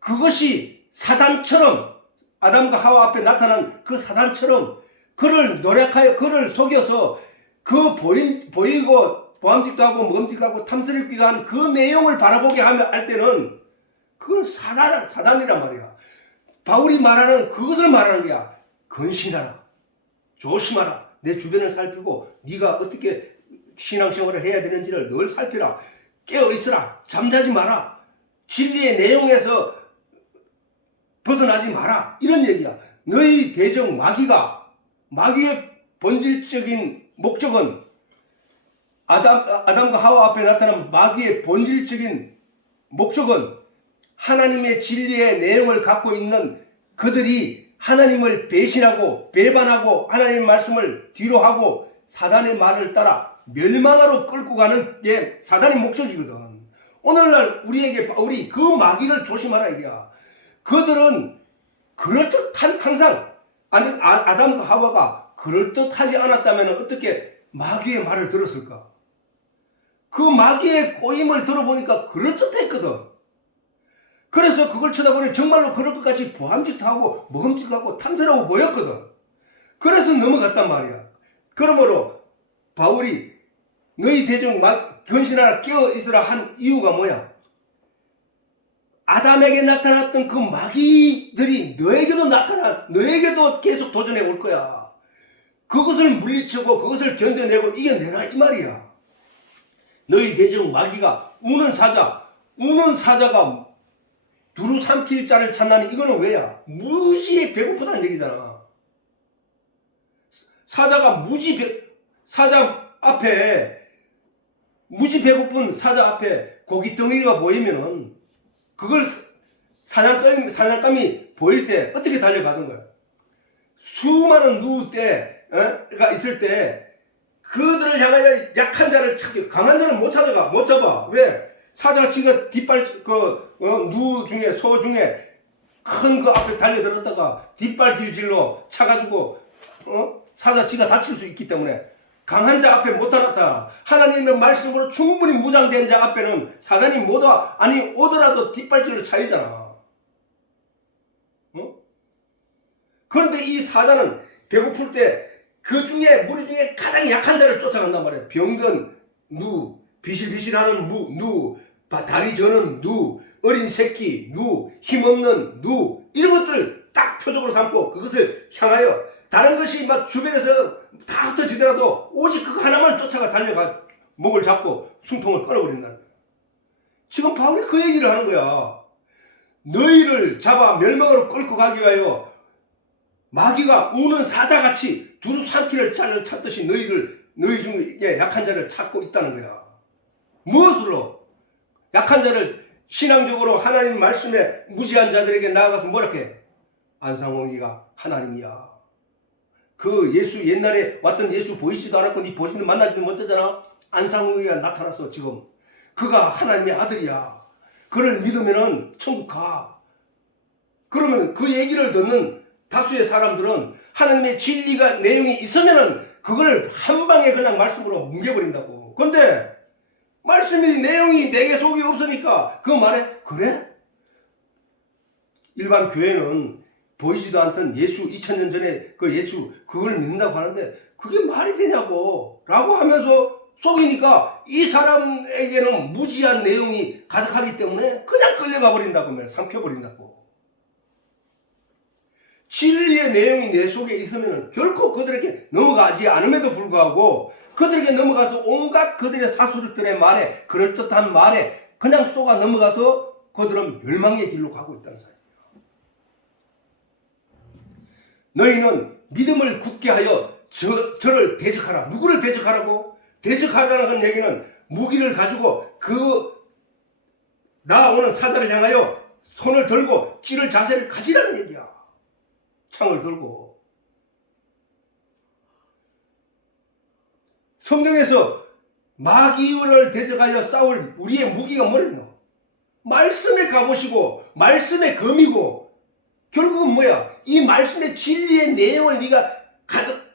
그것이 사단처럼 아담과 하와 앞에 나타난 그 사단처럼 그를 노력하여 그를 속여서 그 보이고 보암직도 하고 먹음직하고 탐스럽기도 한 그 내용을 바라보게 할 때는 그건 사단이란 말이야. 바울이 말하는 그것을 말하는 거야. 근신하라. 조심하라. 내 주변을 살피고 네가 어떻게 신앙생활을 해야 되는지를 늘 살피라. 깨어있으라. 잠자지 마라. 진리의 내용에서 벗어나지 마라. 이런 얘기야. 너희 대적 마귀의 본질적인 목적은 아담과 하와 앞에 나타난 마귀의 본질적인 목적은 하나님의 진리의 내용을 갖고 있는 그들이 하나님을 배신하고 배반하고 하나님의 말씀을 뒤로하고 사단의 말을 따라 멸망하러 끌고 가는 게 사단의 목적이거든. 오늘날 우리에게 바울이 그 마귀를 조심하라 이게야. 그들은 그럴듯한 항상 아담과 하와가 그럴듯하지 않았다면 어떻게 마귀의 말을 들었을까? 그 마귀의 꼬임을 들어보니까 그럴듯했거든. 그래서 그걸 쳐다보니 정말로 그럴 것 같이 보암직하고 먹음직하고 탐스러워 보였거든. 그래서 넘어갔단 말이야. 그러므로 바울이 너희 대적 견신하라 깨어있으라 한 이유가 뭐야? 아담에게 나타났던 그 마귀들이 너에게도 계속 도전해 올 거야. 그것을 물리치고 그것을 견뎌내고 이겨내라 이 말이야. 너희 대적 마귀가 우는 사자가 두루 삼킬 자를 찾나니 이거는 왜야? 무지에 배고프다는 얘기잖아. 무지 배고픈 사자 앞에 고기 덩이가 보이면은 그걸 사냥감이 보일 때 어떻게 달려가는 거야? 수많은 누떼가 있을 때 그들을 향하여 약한 자를 찾기, 강한 자를 못 잡아. 왜? 사자가 지가 누 중에, 소 중에 큰 그 앞에 달려들었다가 뒷발 길질로 차가지고, 사자 지가 다칠 수 있기 때문에 강한 자 앞에 못 하나다. 하나님의 말씀으로 충분히 무장된 자 앞에는 사단이 오더라도 뒷발질로 차이잖아. 그런데 이 사자는 배고플 때 무리 중에 가장 약한 자를 쫓아간단 말이야. 병든 누, 비실비실하는 누, 다리 저는 누, 어린 새끼 누, 힘없는 누, 이런 것들을 딱 표적으로 삼고 그것을 향하여 다른 것이 막 주변에서 다 흩어지더라도 오직 그거 하나만 쫓아가 달려가 목을 잡고 숨통을 끊어버린다는 거야. 지금 바울이 그 얘기를 하는 거야. 너희를 잡아 멸망으로 끌고 가기 위하여 마귀가 우는 사자같이 두루 삼키를 찾듯이 너희 중에 약한 자를 찾고 있다는 거야. 무엇으로? 약한 자를 신앙적으로 하나님 말씀에 무지한 자들에게 나아가서 뭐라 해? 안상홍이가 하나님이야. 그 예수 옛날에 왔던 예수 보이지도 않았고 네 보지는 만나지도 못하잖아. 안상홍이가 나타났어 지금. 그가 하나님의 아들이야. 그를 믿으면은 천국 가. 그러면 그 얘기를 듣는 다수의 사람들은 하나님의 진리가 내용이 있으면은 그걸 한 방에 그냥 말씀으로 뭉개버린다고. 근데 말씀이 내용이 내게 속이 없으니까 그 말에 그래? 일반 교회는 보이지도 않던 예수 2000년 전에 그 예수 그걸 믿는다고 하는데 그게 말이 되냐고 라고 하면서 속이니까 이 사람에게는 무지한 내용이 가득하기 때문에 그냥 끌려가 버린다고 말이야. 삼켜버린다고. 진리의 내용이 내 속에 있으면 결코 그들에게 넘어가지 않음에도 불구하고 그들에게 넘어가서 온갖 그들의 사수들의 말에 그럴듯한 말에 그냥 쏘가 넘어가서 그들은 멸망의 길로 가고 있다는 사실이에요. 너희는 믿음을 굳게 하여 저를 대적하라. 누구를 대적하라고? 대적하라는 얘기는 무기를 가지고 나오는 사자를 향하여 손을 들고 찌를 자세를 가지라는 얘기야. 창을 들고. 성경에서 마귀를 대적하여 싸울 우리의 무기가 뭐랬노? 말씀에 가보시고 말씀에 검이고 결국은 뭐야? 이 말씀의 진리의 내용을 네가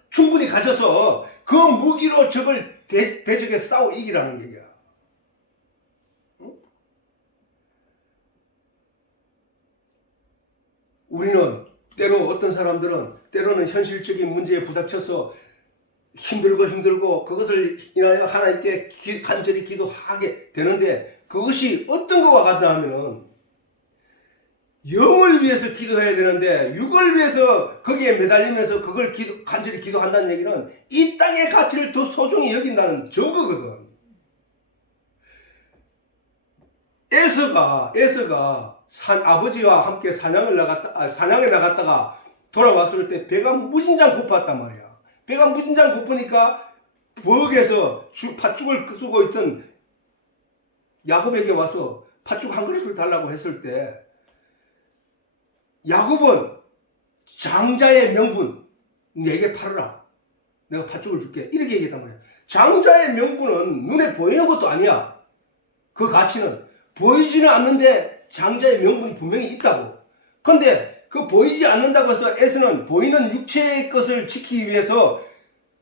충분히 가져서 그 무기로 적을 대적에 싸워 이기라는 얘기야. 응? 우리는 때로 어떤 사람들은 때로는 현실적인 문제에 부닥쳐서 힘들고 그것을 인하여 하나님께 간절히 기도하게 되는데, 그것이 어떤 것과 같다 하면은 영을 위해서 기도해야 되는데 육을 위해서 거기에 매달리면서 그걸 간절히 기도한다는 얘기는 이 땅의 가치를 더 소중히 여긴다는 증거거든. 에서가 아버지와 함께 사냥에 나갔다가 돌아왔을 때 배가 무진장 고팠단 말이야. 배가 무진장 고프니까 부엌에서 팥죽을 쓰고 있던 야곱에게 와서 팥죽 한 그릇을 달라고 했을 때, 야곱은 장자의 명분 내게 팔아라, 내가 팥죽을 줄게, 이렇게 얘기했단 말이야. 장자의 명분은 눈에 보이는 것도 아니야. 그 가치는 보이지는 않는데 장자의 명분이 분명히 있다고. 그런데 그 보이지 않는다고 해서 에서는 보이는 육체의 것을 지키기 위해서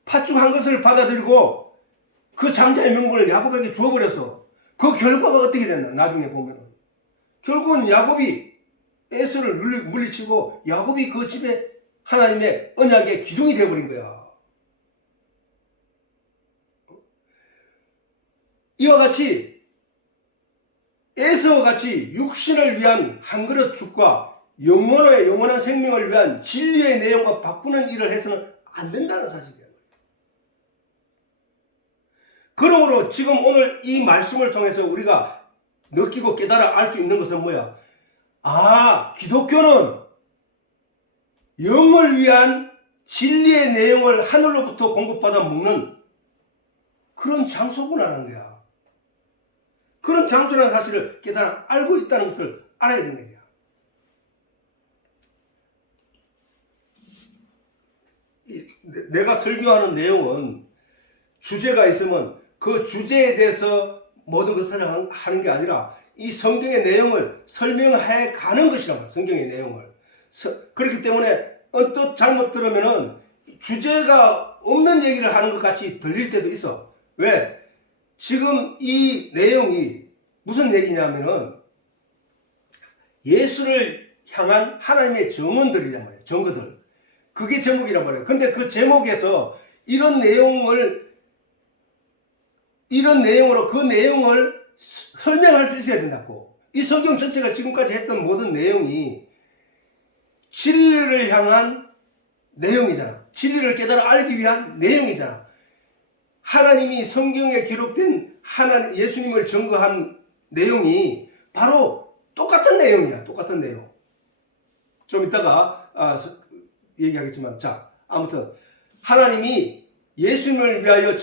팥죽 한 것을 받아들이고 그 장자의 명분을 야곱에게 주어버려서 그 결과가 어떻게 됐나 나중에 보면은, 결국은 야곱이 에서를 물리치고 야곱이 그 집에 하나님의 언약의 기둥이 되어버린 거야. 이와 같이 에서와 같이 육신을 위한 한 그릇 죽과 영원한 생명을 위한 진리의 내용과 바꾸는 일을 해서는 안 된다는 사실이에요. 그러므로 지금 오늘 이 말씀을 통해서 우리가 느끼고 깨달아 알 수 있는 것은 뭐야? 기독교는 영을 위한 진리의 내용을 하늘로부터 공급받아 먹는 그런 장소구나라는 거야. 그런 장소라는 사실을 깨달아 알고 있다는 것을 알아야 되는 거야. 내가 설교하는 내용은 주제가 있으면 그 주제에 대해서 모든 것을 하는 게 아니라 이 성경의 내용을 설명해 가는 것이란 말이야. 성경의 내용을. 그렇기 때문에 언뜻 잘못 들으면은 주제가 없는 얘기를 하는 것 같이 들릴 때도 있어. 왜? 지금 이 내용이 무슨 얘기냐면은 예수를 향한 하나님의 증언들이란 말이에요. 증거들. 그게 제목이란 말이에요. 근데 그 제목에서 이런 내용으로 그 내용을 설명할 수 있어야 된다고. 이 성경 전체가 지금까지 했던 모든 내용이 진리를 향한 내용이잖아. 진리를 깨달아 알기 위한 내용이잖아. 하나님이 성경에 기록된 예수님을 증거한 내용이 바로 똑같은 내용이야. 똑같은 내용. 좀 이따가 얘기하겠지만, 아무튼 하나님이 예수님을 위하여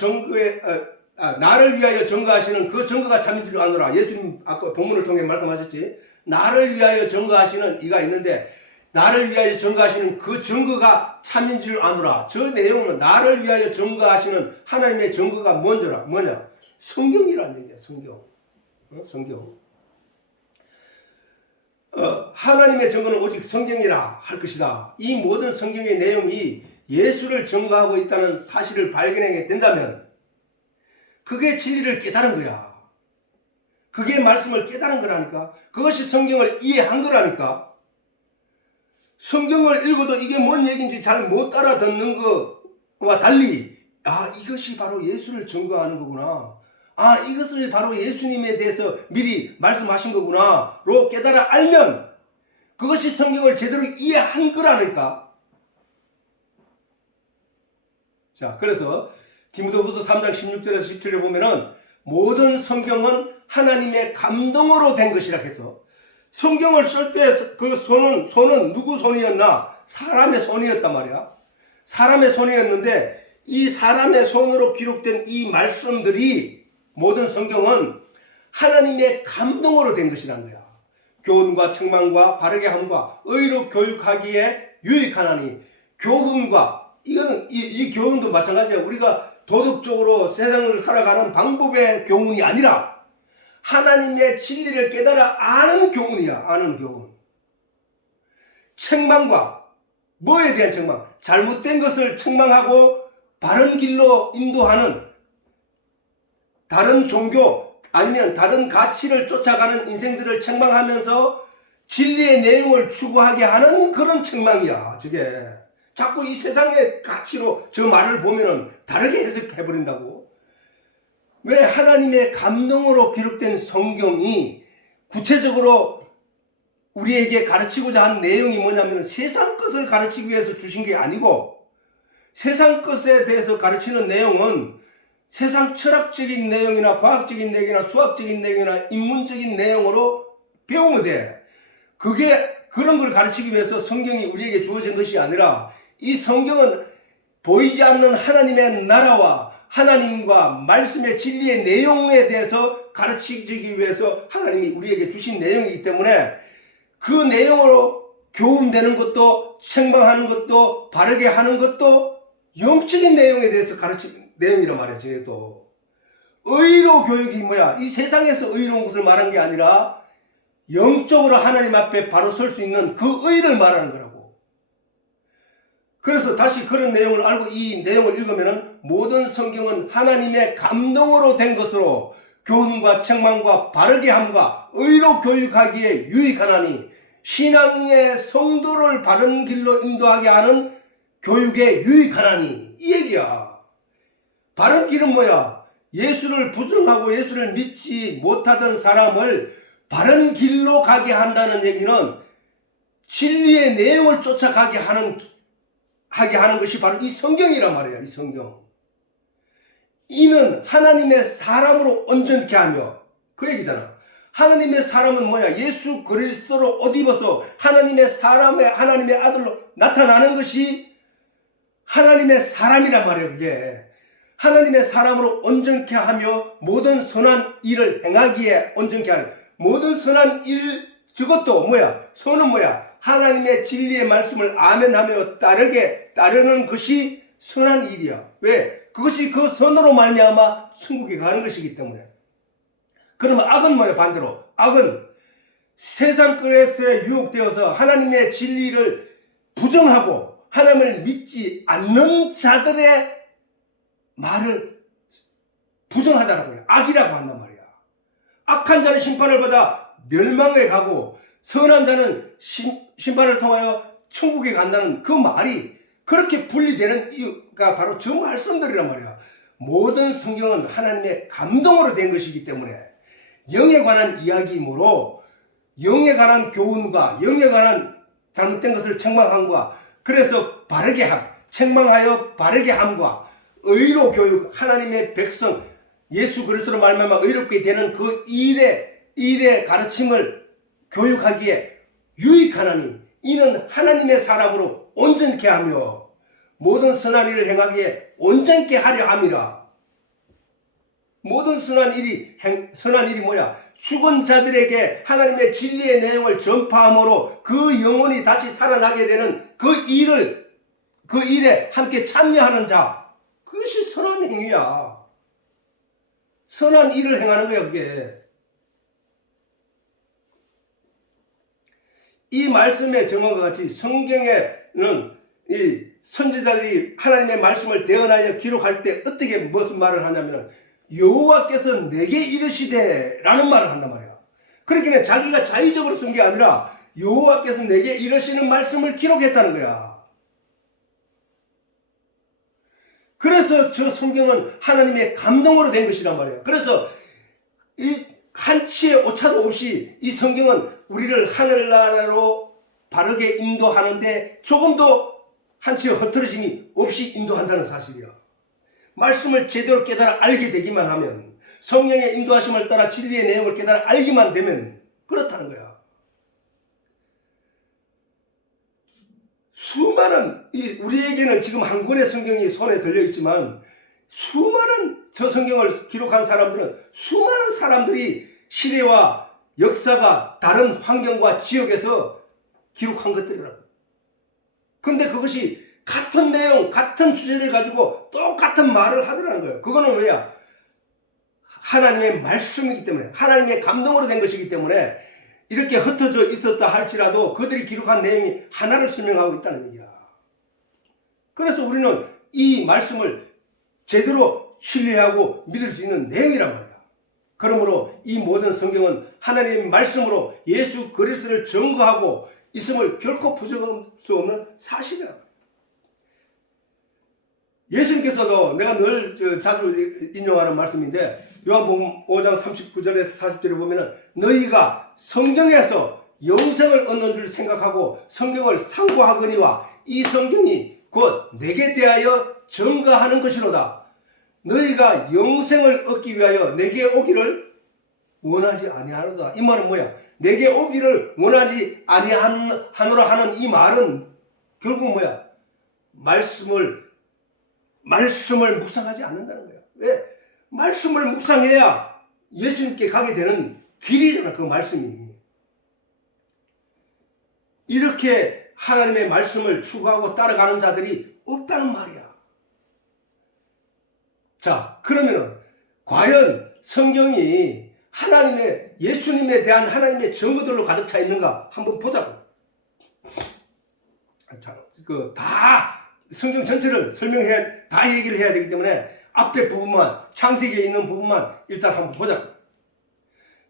나를 위하여 증거하시는 그 증거가 참인 줄 아노라. 예수님 아까 본문을 통해 말씀하셨지. 나를 위하여 증거하시는 이가 있는데, 나를 위하여 증거하시는 그 증거가 참인 줄 아노라. 저 내용은 나를 위하여 증거하시는 하나님의 증거가 뭐냐? 성경이라는 얘기야. 성경. 성경. 하나님의 증거는 오직 성경이라 할 것이다. 이 모든 성경의 내용이 예수를 증거하고 있다는 사실을 발견하게 된다면 그게 진리를 깨달은 거야. 그게 말씀을 깨달은 거라니까. 그것이 성경을 이해한 거라니까. 성경을 읽어도 이게 뭔 얘기인지 잘 못 알아듣는 것과 달리 이것이 바로 예수를 증거하는 거구나. 이것을 바로 예수님에 대해서 미리 말씀하신 거구나로 깨달아 알면 그것이 성경을 제대로 이해한 거라니까. 그래서 디모데후서 3장 16절에서 17절에 보면은 모든 성경은 하나님의 감동으로 된 것이라 해서, 성경을 쓸 때 그 손은 누구 손이었나? 사람의 손이었단 말이야. 사람의 손이었는데 이 사람의 손으로 기록된 이 말씀들이, 모든 성경은 하나님의 감동으로 된 것이란 거야. 교훈과 책망과 바르게 함과 의로 교육하기에 유익하나니, 교훈과 이 교훈도 마찬가지야. 우리가 도덕적으로 세상을 살아가는 방법의 교훈이 아니라 하나님의 진리를 깨달아 아는 교훈이야. 아는 교훈. 책망과 뭐에 대한 책망? 잘못된 것을 책망하고 바른 길로 인도하는, 다른 종교 아니면 다른 가치를 쫓아가는 인생들을 책망하면서 진리의 내용을 추구하게 하는 그런 책망이야. 저게 자꾸 이 세상의 가치로 저 말을 보면은 다르게 해석해버린다고. 왜? 하나님의 감동으로 기록된 성경이 구체적으로 우리에게 가르치고자 한 내용이 뭐냐면 세상 것을 가르치기 위해서 주신 게 아니고, 세상 것에 대해서 가르치는 내용은 세상 철학적인 내용이나 과학적인 내용이나 수학적인 내용이나 인문적인 내용으로 배우면 돼. 그런 걸 가르치기 위해서 성경이 우리에게 주어진 것이 아니라, 이 성경은 보이지 않는 하나님의 나라와 하나님과 말씀의 진리의 내용에 대해서 가르치기 위해서 하나님이 우리에게 주신 내용이기 때문에, 그 내용으로 교훈되는 것도, 책망하는 것도, 바르게 하는 것도 영적인 내용에 대해서 가르치는 내용이란 말이야. 저도 의로 교육이 뭐야? 이 세상에서 의로운 것을 말한 게 아니라 영적으로 하나님 앞에 바로 설 수 있는 그 의를 말하는 거라고. 그래서 다시 그런 내용을 알고 이 내용을 읽으면은 모든 성경은 하나님의 감동으로 된 것으로 교훈과 책망과 바르게 함과 의로 교육하기에 유익하나니, 신앙의 성도를 바른 길로 인도하게 하는 교육에 유익하나니, 이 얘기야. 바른 길은 뭐야? 예수를 부정하고 예수를 믿지 못하던 사람을 바른 길로 가게 한다는 얘기는 진리의 내용을 쫓아가게 하는 것이 바로 이 성경이란 말이야. 이 성경. 이는 하나님의 사람으로 온전케 하며, 그 얘기잖아. 하나님의 사람은 뭐야? 예수 그리스도로 옷 입어서 하나님의 아들로 나타나는 것이 하나님의 사람이란 말이에요. 그게 하나님의 사람으로 온전케 하며 모든 선한 일을 행하기에 온전케 하는, 모든 선한 일, 저것도 뭐야? 선은 뭐야? 하나님의 진리의 말씀을 아멘하며 따르는 것이 선한 일이야. 왜? 그것이 그 선으로 말미암아 천국에 가는 것이기 때문에. 그러면 악은 뭐야? 반대로 악은 세상 것에 유혹되어서 하나님의 진리를 부정하고 하나님을 믿지 않는 자들의 말을 부정하다라고 해요. 악이라고 한단 말이야. 악한 자는 심판을 받아 멸망에 가고 선한 자는 심판을 통하여 천국에 간다는 그 말이 그렇게 분리되는 이유가 바로 저 말씀들이란 말이야. 모든 성경은 하나님의 감동으로 된 것이기 때문에 영에 관한 이야기이므로 영에 관한 교훈과 영에 관한 잘못된 것을 책망함과, 그래서 바르게 함, 책망하여 바르게 함과 의로 교육, 하나님의 백성 예수 그리스도로 말미암아 의롭게 되는 그 일의 가르침을 교육하기에 유익하나니, 이는 하나님의 사람으로 온전케 하며 모든 선한 일을 행하기에 온전케 하려 함이라. 모든 선한 일이 뭐야? 죽은 자들에게 하나님의 진리의 내용을 전파함으로 그 영혼이 다시 살아나게 되는 그 일에 함께 참여하는 자, 그것이 선한 행위야. 선한 일을 행하는 거야, 그게. 이 말씀의 정언과 같이 성경에는 이 선지자들이 하나님의 말씀을 대언하여 기록할 때 어떻게 무슨 말을 하냐면 여호와께서 내게 이르시되 라는 말을 한단 말이야. 그러니까 자기가 자의적으로 쓴 게 아니라 여호와께서 내게 이르시는 말씀을 기록했다는 거야. 그래서 저 성경은 하나님의 감동으로 된 것이란 말이야. 그래서 이 한치의 오차도 없이 이 성경은 우리를 하늘나라로 바르게 인도하는데 조금도 한치의 흐트러짐이 없이 인도한다는 사실이야. 말씀을 제대로 깨달아 알게 되기만 하면, 성령의 인도하심을 따라 진리의 내용을 깨달아 알기만 되면 그렇다는 거야. 수많은 우리에게는 지금 한 권의 성경이 손에 들려있지만 수많은 저 성경을 기록한 사람들은 수많은 사람들이 시대와 역사가 다른 환경과 지역에서 기록한 것들이라고. 근데 그것이 같은 내용, 같은 주제를 가지고 똑같은 말을 하더라는 거예요. 그거는 왜야? 하나님의 말씀이기 때문에, 하나님의 감동으로 된 것이기 때문에 이렇게 흩어져 있었다 할지라도 그들이 기록한 내용이 하나를 설명하고 있다는 얘기야. 그래서 우리는 이 말씀을 제대로 신뢰하고 믿을 수 있는 내용이란 말이야. 그러므로 이 모든 성경은 하나님의 말씀으로 예수 그리스도를 증거하고 있음을 결코 부정할 수 없는 사실이란 말이야. 예수님께서도 내가 늘 자주 인용하는 말씀인데 요한복음 5장 39절에서 40절에 보면은 너희가 성경에서 영생을 얻는 줄 생각하고 성경을 상고하거니와 이 성경이 곧 내게 대하여 증거하는 것이로다. 너희가 영생을 얻기 위하여 내게 오기를 원하지 아니하노라. 이 말은 뭐야? 내게 오기를 원하지 아니하노라 하는 이 말은 결국 뭐야? 말씀을 묵상하지 않는다는 거야. 왜? 말씀을 묵상해야 예수님께 가게 되는 길이잖아. 그 말씀이. 이렇게 하나님의 말씀을 추구하고 따라가는 자들이 없다는 말이야. 자, 그러면은 과연 성경이 예수님에 대한 하나님의 증거들로 가득 차 있는가 한번 보자고. 자, 성경 전체를 다 얘기를 해야 되기 때문에 앞에 부분만, 창세기에 있는 부분만 일단 한번 보자고.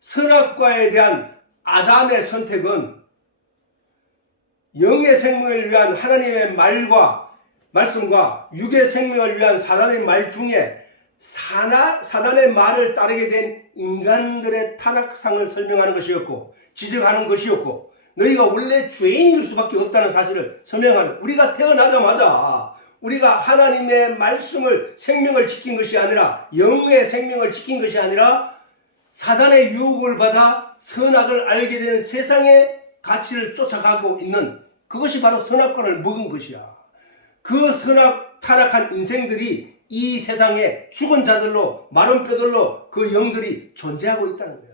선악과에 대한 아담의 선택은 영의 생명을 위한 하나님의 말씀과 육의 생명을 위한 사단의 말 중에 사단의 말을 따르게 된 인간들의 타락상을 설명하는 것이었고, 지적하는 것이었고, 너희가 원래 죄인일 수밖에 없다는 사실을 설명하는, 우리가 태어나자마자 우리가 하나님의 말씀을 생명을 지킨 것이 아니라, 영의 생명을 지킨 것이 아니라 사단의 유혹을 받아 선악을 알게 되는 세상의 가치를 쫓아가고 있는, 그것이 바로 선악과를 먹은 것이야. 그 선악 타락한 인생들이 이 세상에 죽은 자들로, 마른 뼈들로 그 영들이 존재하고 있다는 거야.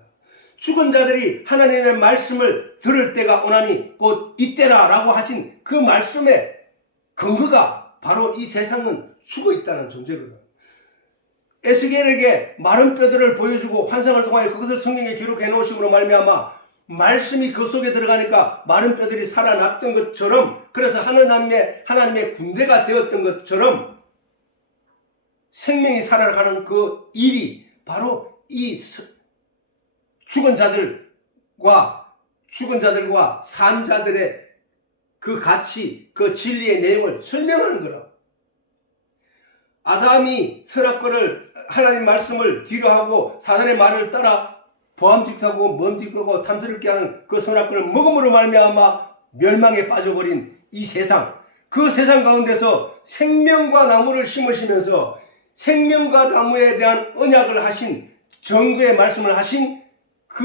죽은 자들이 하나님의 말씀을 들을 때가 오나니 곧 이때라 라고 하신 그 말씀의 근거가 바로 이 세상은 죽어 있다는 존재거든. 에스겔에게 마른 뼈들을 보여주고 환상을 통하여 그것을 성경에 기록해 놓으심으로 말미암아 말씀이 그 속에 들어가니까 마른 뼈들이 살아났던 것처럼, 그래서 하나님의 군대가 되었던 것처럼 생명이 살아가는 그 일이 바로 이 죽은 자들과 산 자들의 그 가치, 그 진리의 내용을 설명하는 거라. 아담이 선악과를, 하나님 말씀을 뒤로하고 사단의 말을 따라 보암직하고 먼직하고 탐스럽게 하는 그 선악과를 먹음으로 말미암아 멸망에 빠져버린 이 세상, 그 세상 가운데서 생명과 나무를 심으시면서 생명과 나무에 대한 언약을 하신, 정거의 말씀을 하신 그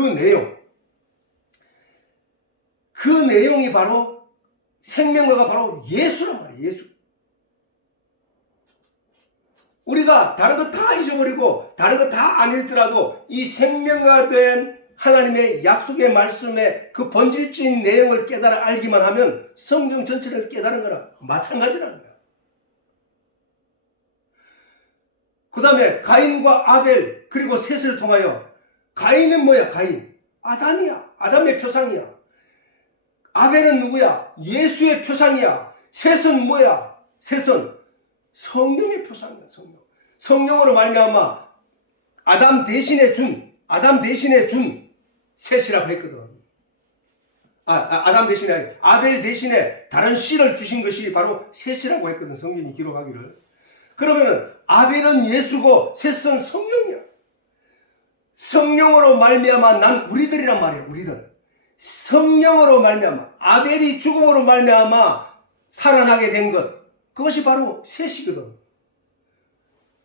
내용이 바로 생명과가 바로 예수란 말이에요. 예수. 우리가 다른 거 다 잊어버리고 다른 거 다 안 읽더라도 이 생명과 된 하나님의 약속의 말씀의 그 본질적인 내용을 깨달아 알기만 하면 성경 전체를 깨달은 거랑 마찬가지라는 거야. 그 다음에 가인과 아벨 그리고 셋을 통하여, 가인은 뭐야? 가인 아담이야. 아담의 표상이야. 아벨은 누구야? 예수의 표상이야. 셋은 뭐야? 셋은 성령의 표상이야. 성령으로 말미암아 아담 대신에 준 셋이라고 했거든. 아담 대신에, 아벨 대신에 다른 씨를 주신 것이 바로 셋이라고 했거든. 성경이 기록하기를. 그러면은 아벨은 예수고 셋은 성령이야. 성령으로 말미암아 난 우리들이란 말이야. 우리들. 성령으로 말미암아, 아벨이 죽음으로 말미암아 살아나게 된 것, 그것이 바로 셋이거든.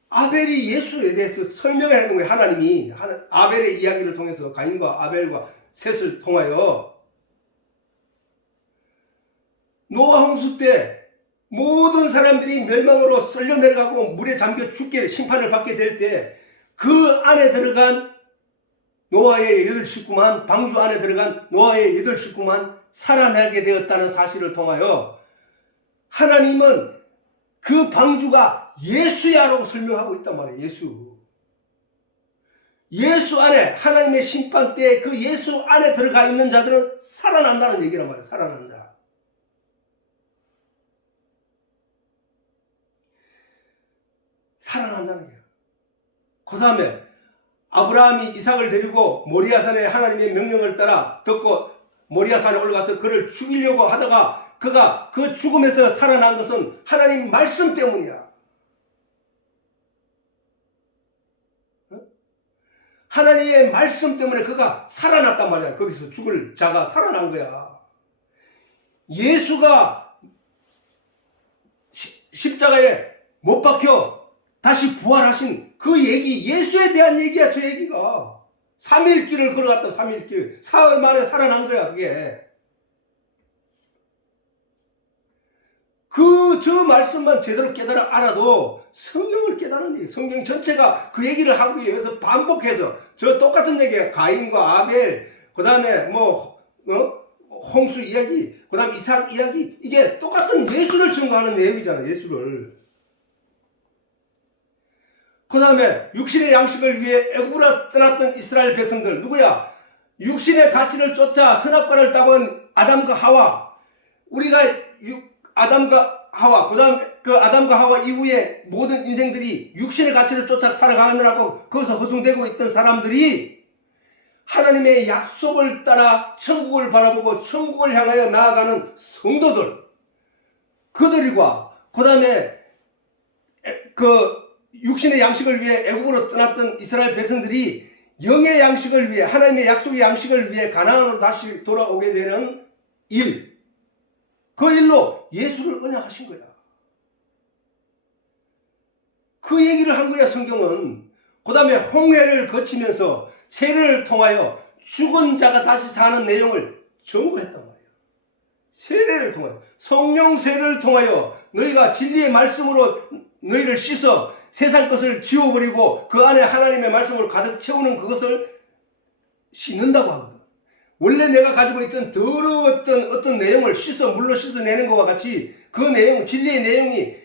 아벨이 예수에 대해서 설명을 하는 거예요. 하나님이 아벨의 이야기를 통해서, 가인과 아벨과 셋을 통하여. 노아 홍수 때 모든 사람들이 멸망으로 썰려 내려가고 물에 잠겨 죽게, 심판을 받게 될 때 그 안에 들어간 노아의 8식구만, 방주 안에 들어간 노아의 8식구만 살아나게 되었다는 사실을 통하여 하나님은 그 방주가 예수야라고 설명하고 있단 말이에요. 예수 안에, 하나님의 심판 때 그 예수 안에 들어가 있는 자들은 살아난다는 얘기란 말이에요. 살아난 자. 살아난다는 거예요. 그 다음에 아브라함이 이삭을 데리고 모리아산에 하나님의 명령을 따라 듣고 모리아산에 올라가서 그를 죽이려고 하다가 그가 그 죽음에서 살아난 것은 하나님 말씀 때문이야. 하나님의 말씀 때문에 그가 살아났단 말이야. 거기서 죽을 자가 살아난 거야. 예수가 십자가에 못 박혀 다시 부활하신 그 얘기, 예수에 대한 얘기야. 저 얘기가 3일 길을 걸어갔다. 3일 길, 사흘 만에 살아난 거야. 그게 저 말씀만 제대로 깨달아 알아도 성경을 깨달은 얘기, 성경 전체가 그 얘기를 하기 위해서 반복해서 저 똑같은 얘기야. 가인과 아벨, 그 다음에 홍수 이야기, 그 다음 이삭 이야기, 이게 똑같은 예수를 증거하는 내용이잖아. 예수를. 그 다음에 육신의 양식을 위해 애굽으로 떠났던 이스라엘 백성들 누구야? 육신의 가치를 쫓아 선악과를 따본 아담과 하와. 우리가 아담과 하와, 그 다음 그 아담과 하와 이후에 모든 인생들이 육신의 가치를 쫓아 살아가느라고 거기서 허둥대고 있던 사람들이 하나님의 약속을 따라 천국을 바라보고 천국을 향하여 나아가는 성도들, 그들과 그 다음에 그 육신의 양식을 위해 애굽으로 떠났던 이스라엘 백성들이 영의 양식을 위해, 하나님의 약속의 양식을 위해 가나안으로 다시 돌아오게 되는 일, 그 일로 예수를 언약하신 거야. 그 얘기를 한 거야. 성경은. 그 다음에 홍해를 거치면서 세례를 통하여 죽은 자가 다시 사는 내용을 전거했단 말이야. 세례를 통하여, 성령 세례를 통하여 너희가 진리의 말씀으로 너희를 씻어 세상 것을 지워버리고 그 안에 하나님의 말씀을 가득 채우는 그것을 씻는다고 하거든. 원래 내가 가지고 있던 더러웠던 어떤 내용을 물로 씻어내는 것과 같이 그 내용, 진리의 내용이,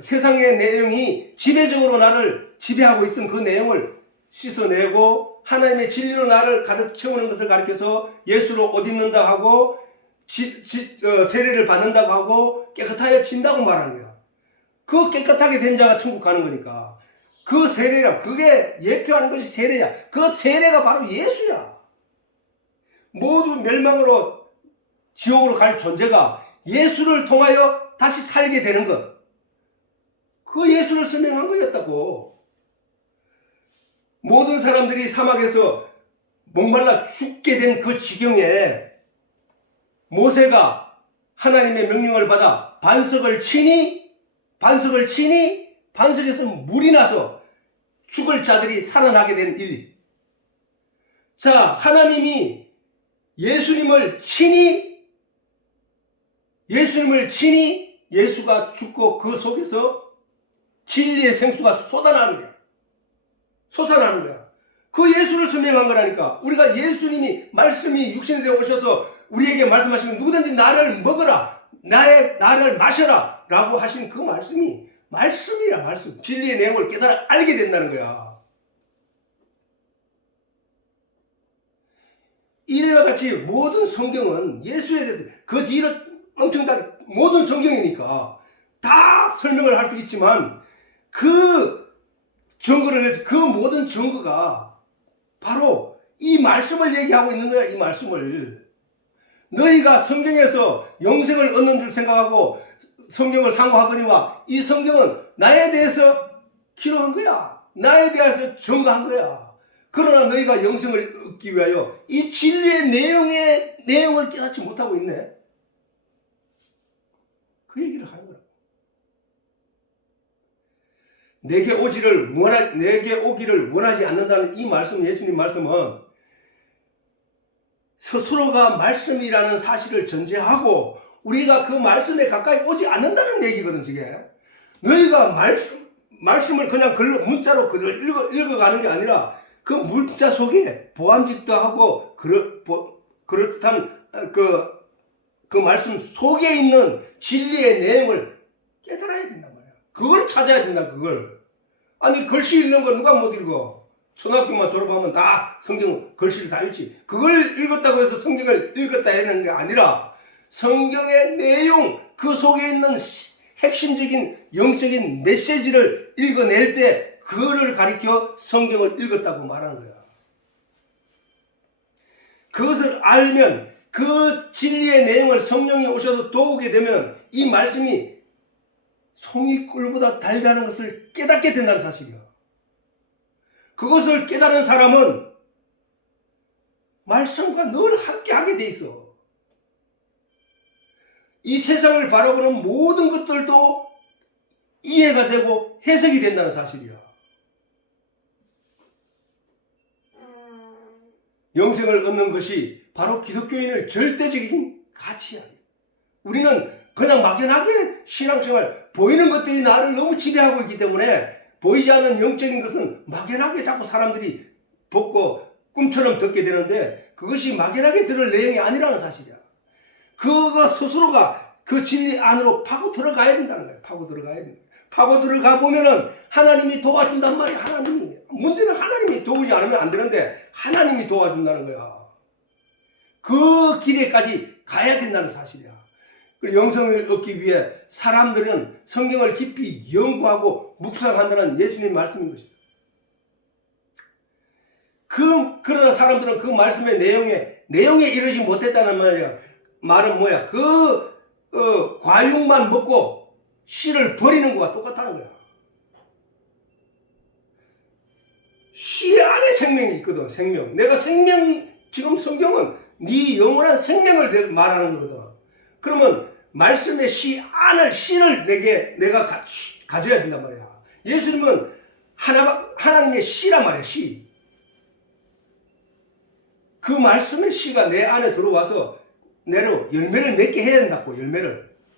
세상의 내용이 지배적으로 나를 지배하고 있던 그 내용을 씻어내고 하나님의 진리로 나를 가득 채우는 것을 가리켜서 예수로 옷 입는다 하고 세례를 받는다고 하고 깨끗하여진다고 말하는 거야. 그 깨끗하게 된 자가 천국 가는 거니까. 그 세례라, 그게 예표하는 것이 세례야. 그 세례가 바로 예수야. 모두 멸망으로 지옥으로 갈 존재가 예수를 통하여 다시 살게 되는 것. 그 예수를 설명한 거였다고. 모든 사람들이 사막에서 목말라 죽게 된 그 지경에 모세가 하나님의 명령을 받아 반석을 치니 반석에서 물이 나서 죽을 자들이 살아나게 된 일. 자, 하나님이 예수님을 치니 예수가 죽고 그 속에서 진리의 생수가 쏟아나는 거야. 솟아나는 거야. 그 예수를 설명한 거라니까. 우리가 예수님이 말씀이 육신이 되어 오셔서 우리에게 말씀하시면 누구든지 나를 먹어라, 나를 마셔라 라고 하신 그 말씀이 말씀이야. 말씀. 진리의 내용을 깨달아 알게 된다는 거야. 이래와 같이 모든 성경은 예수에 대해서 그 뒤로 엄청난 모든 성경이니까 다 설명을 할 수 있지만 그 증거를 해서 그 모든 증거가 바로 이 말씀을 얘기하고 있는 거야. 이 말씀을. 너희가 성경에서 영생을 얻는 줄 생각하고 성경을 상고하거니와 이 성경은 나에 대해서 기록한 거야. 나에 대해서 증거한 거야. 그러나 너희가 영생을 얻기 위하여 이 진리의 내용을 깨닫지 못하고 있네. 그 얘기를 하는 거야. 내게 오기를 원하지 않는다는 이 말씀, 예수님 말씀은 스스로가 말씀이라는 사실을 전제하고 우리가 그 말씀에 가까이 오지 않는다는 얘기거든. 저게 너희가 말씀을 그냥 문자로 읽어가는 게 아니라 그 문자 속에 보암직도 하고 그럴듯한 그 말씀 속에 있는 진리의 내용을 깨달아야 된단 말이야. 그걸 찾아야 된다. 그걸. 아니 글씨 읽는 거 누가 못 읽어. 초등학교만 졸업하면 다 성경 글씨를 다 읽지. 그걸 읽었다고 해서 성경을 읽었다 하는 게 아니라 성경의 내용, 그 속에 있는 핵심적인 영적인 메시지를 읽어낼 때 그거를 가리켜 성경을 읽었다고 말하는 거야. 그것을 알면 그 진리의 내용을 성령이 오셔서 도우게 되면 이 말씀이 송이 꿀보다 달다는 것을 깨닫게 된다는 사실이야. 그것을 깨달은 사람은 말씀과 늘 함께하게 돼 있어. 이 세상을 바라보는 모든 것들도 이해가 되고 해석이 된다는 사실이야. 영생을 얻는 것이 바로 기독교인의 절대적인 가치야. 우리는 그냥 막연하게 신앙생활, 보이는 것들이 나를 너무 지배하고 있기 때문에 보이지 않는 영적인 것은 막연하게 자꾸 사람들이 벗고 꿈처럼 듣게 되는데 그것이 막연하게 들을 내용이 아니라는 사실이야. 그거 스스로가 그 진리 안으로 파고 들어가야 된다는 거야. 파고 들어가야 된다. 파고 들어가 보면은 하나님이 도와준단 말이야. 문제는 하나님이 도우지 않으면 안 되는데 하나님이 도와준다는 거야. 그 길에까지 가야 된다는 사실이야. 영성을 얻기 위해 사람들은 성경을 깊이 연구하고 묵상한다는 예수님 말씀인 것이다. 그러나 사람들은 그 말씀의 내용에 이르지 못했다는 말이야. 말은 뭐야? 과육만 먹고 씨를 버리는 것과 똑같다는 거야. 씨 안에 생명이 있거든. 생명. 내가 지금 성경은 네 영원한 생명을 말하는 거거든. 그러면 말씀의 씨를 내가 가져야 된단 말이야. 예수님은 하나님의 씨란 말이야. 씨. 그 말씀의 씨가 내 안에 들어와서 내로 열매를 맺게 해야 된다고. 열매를.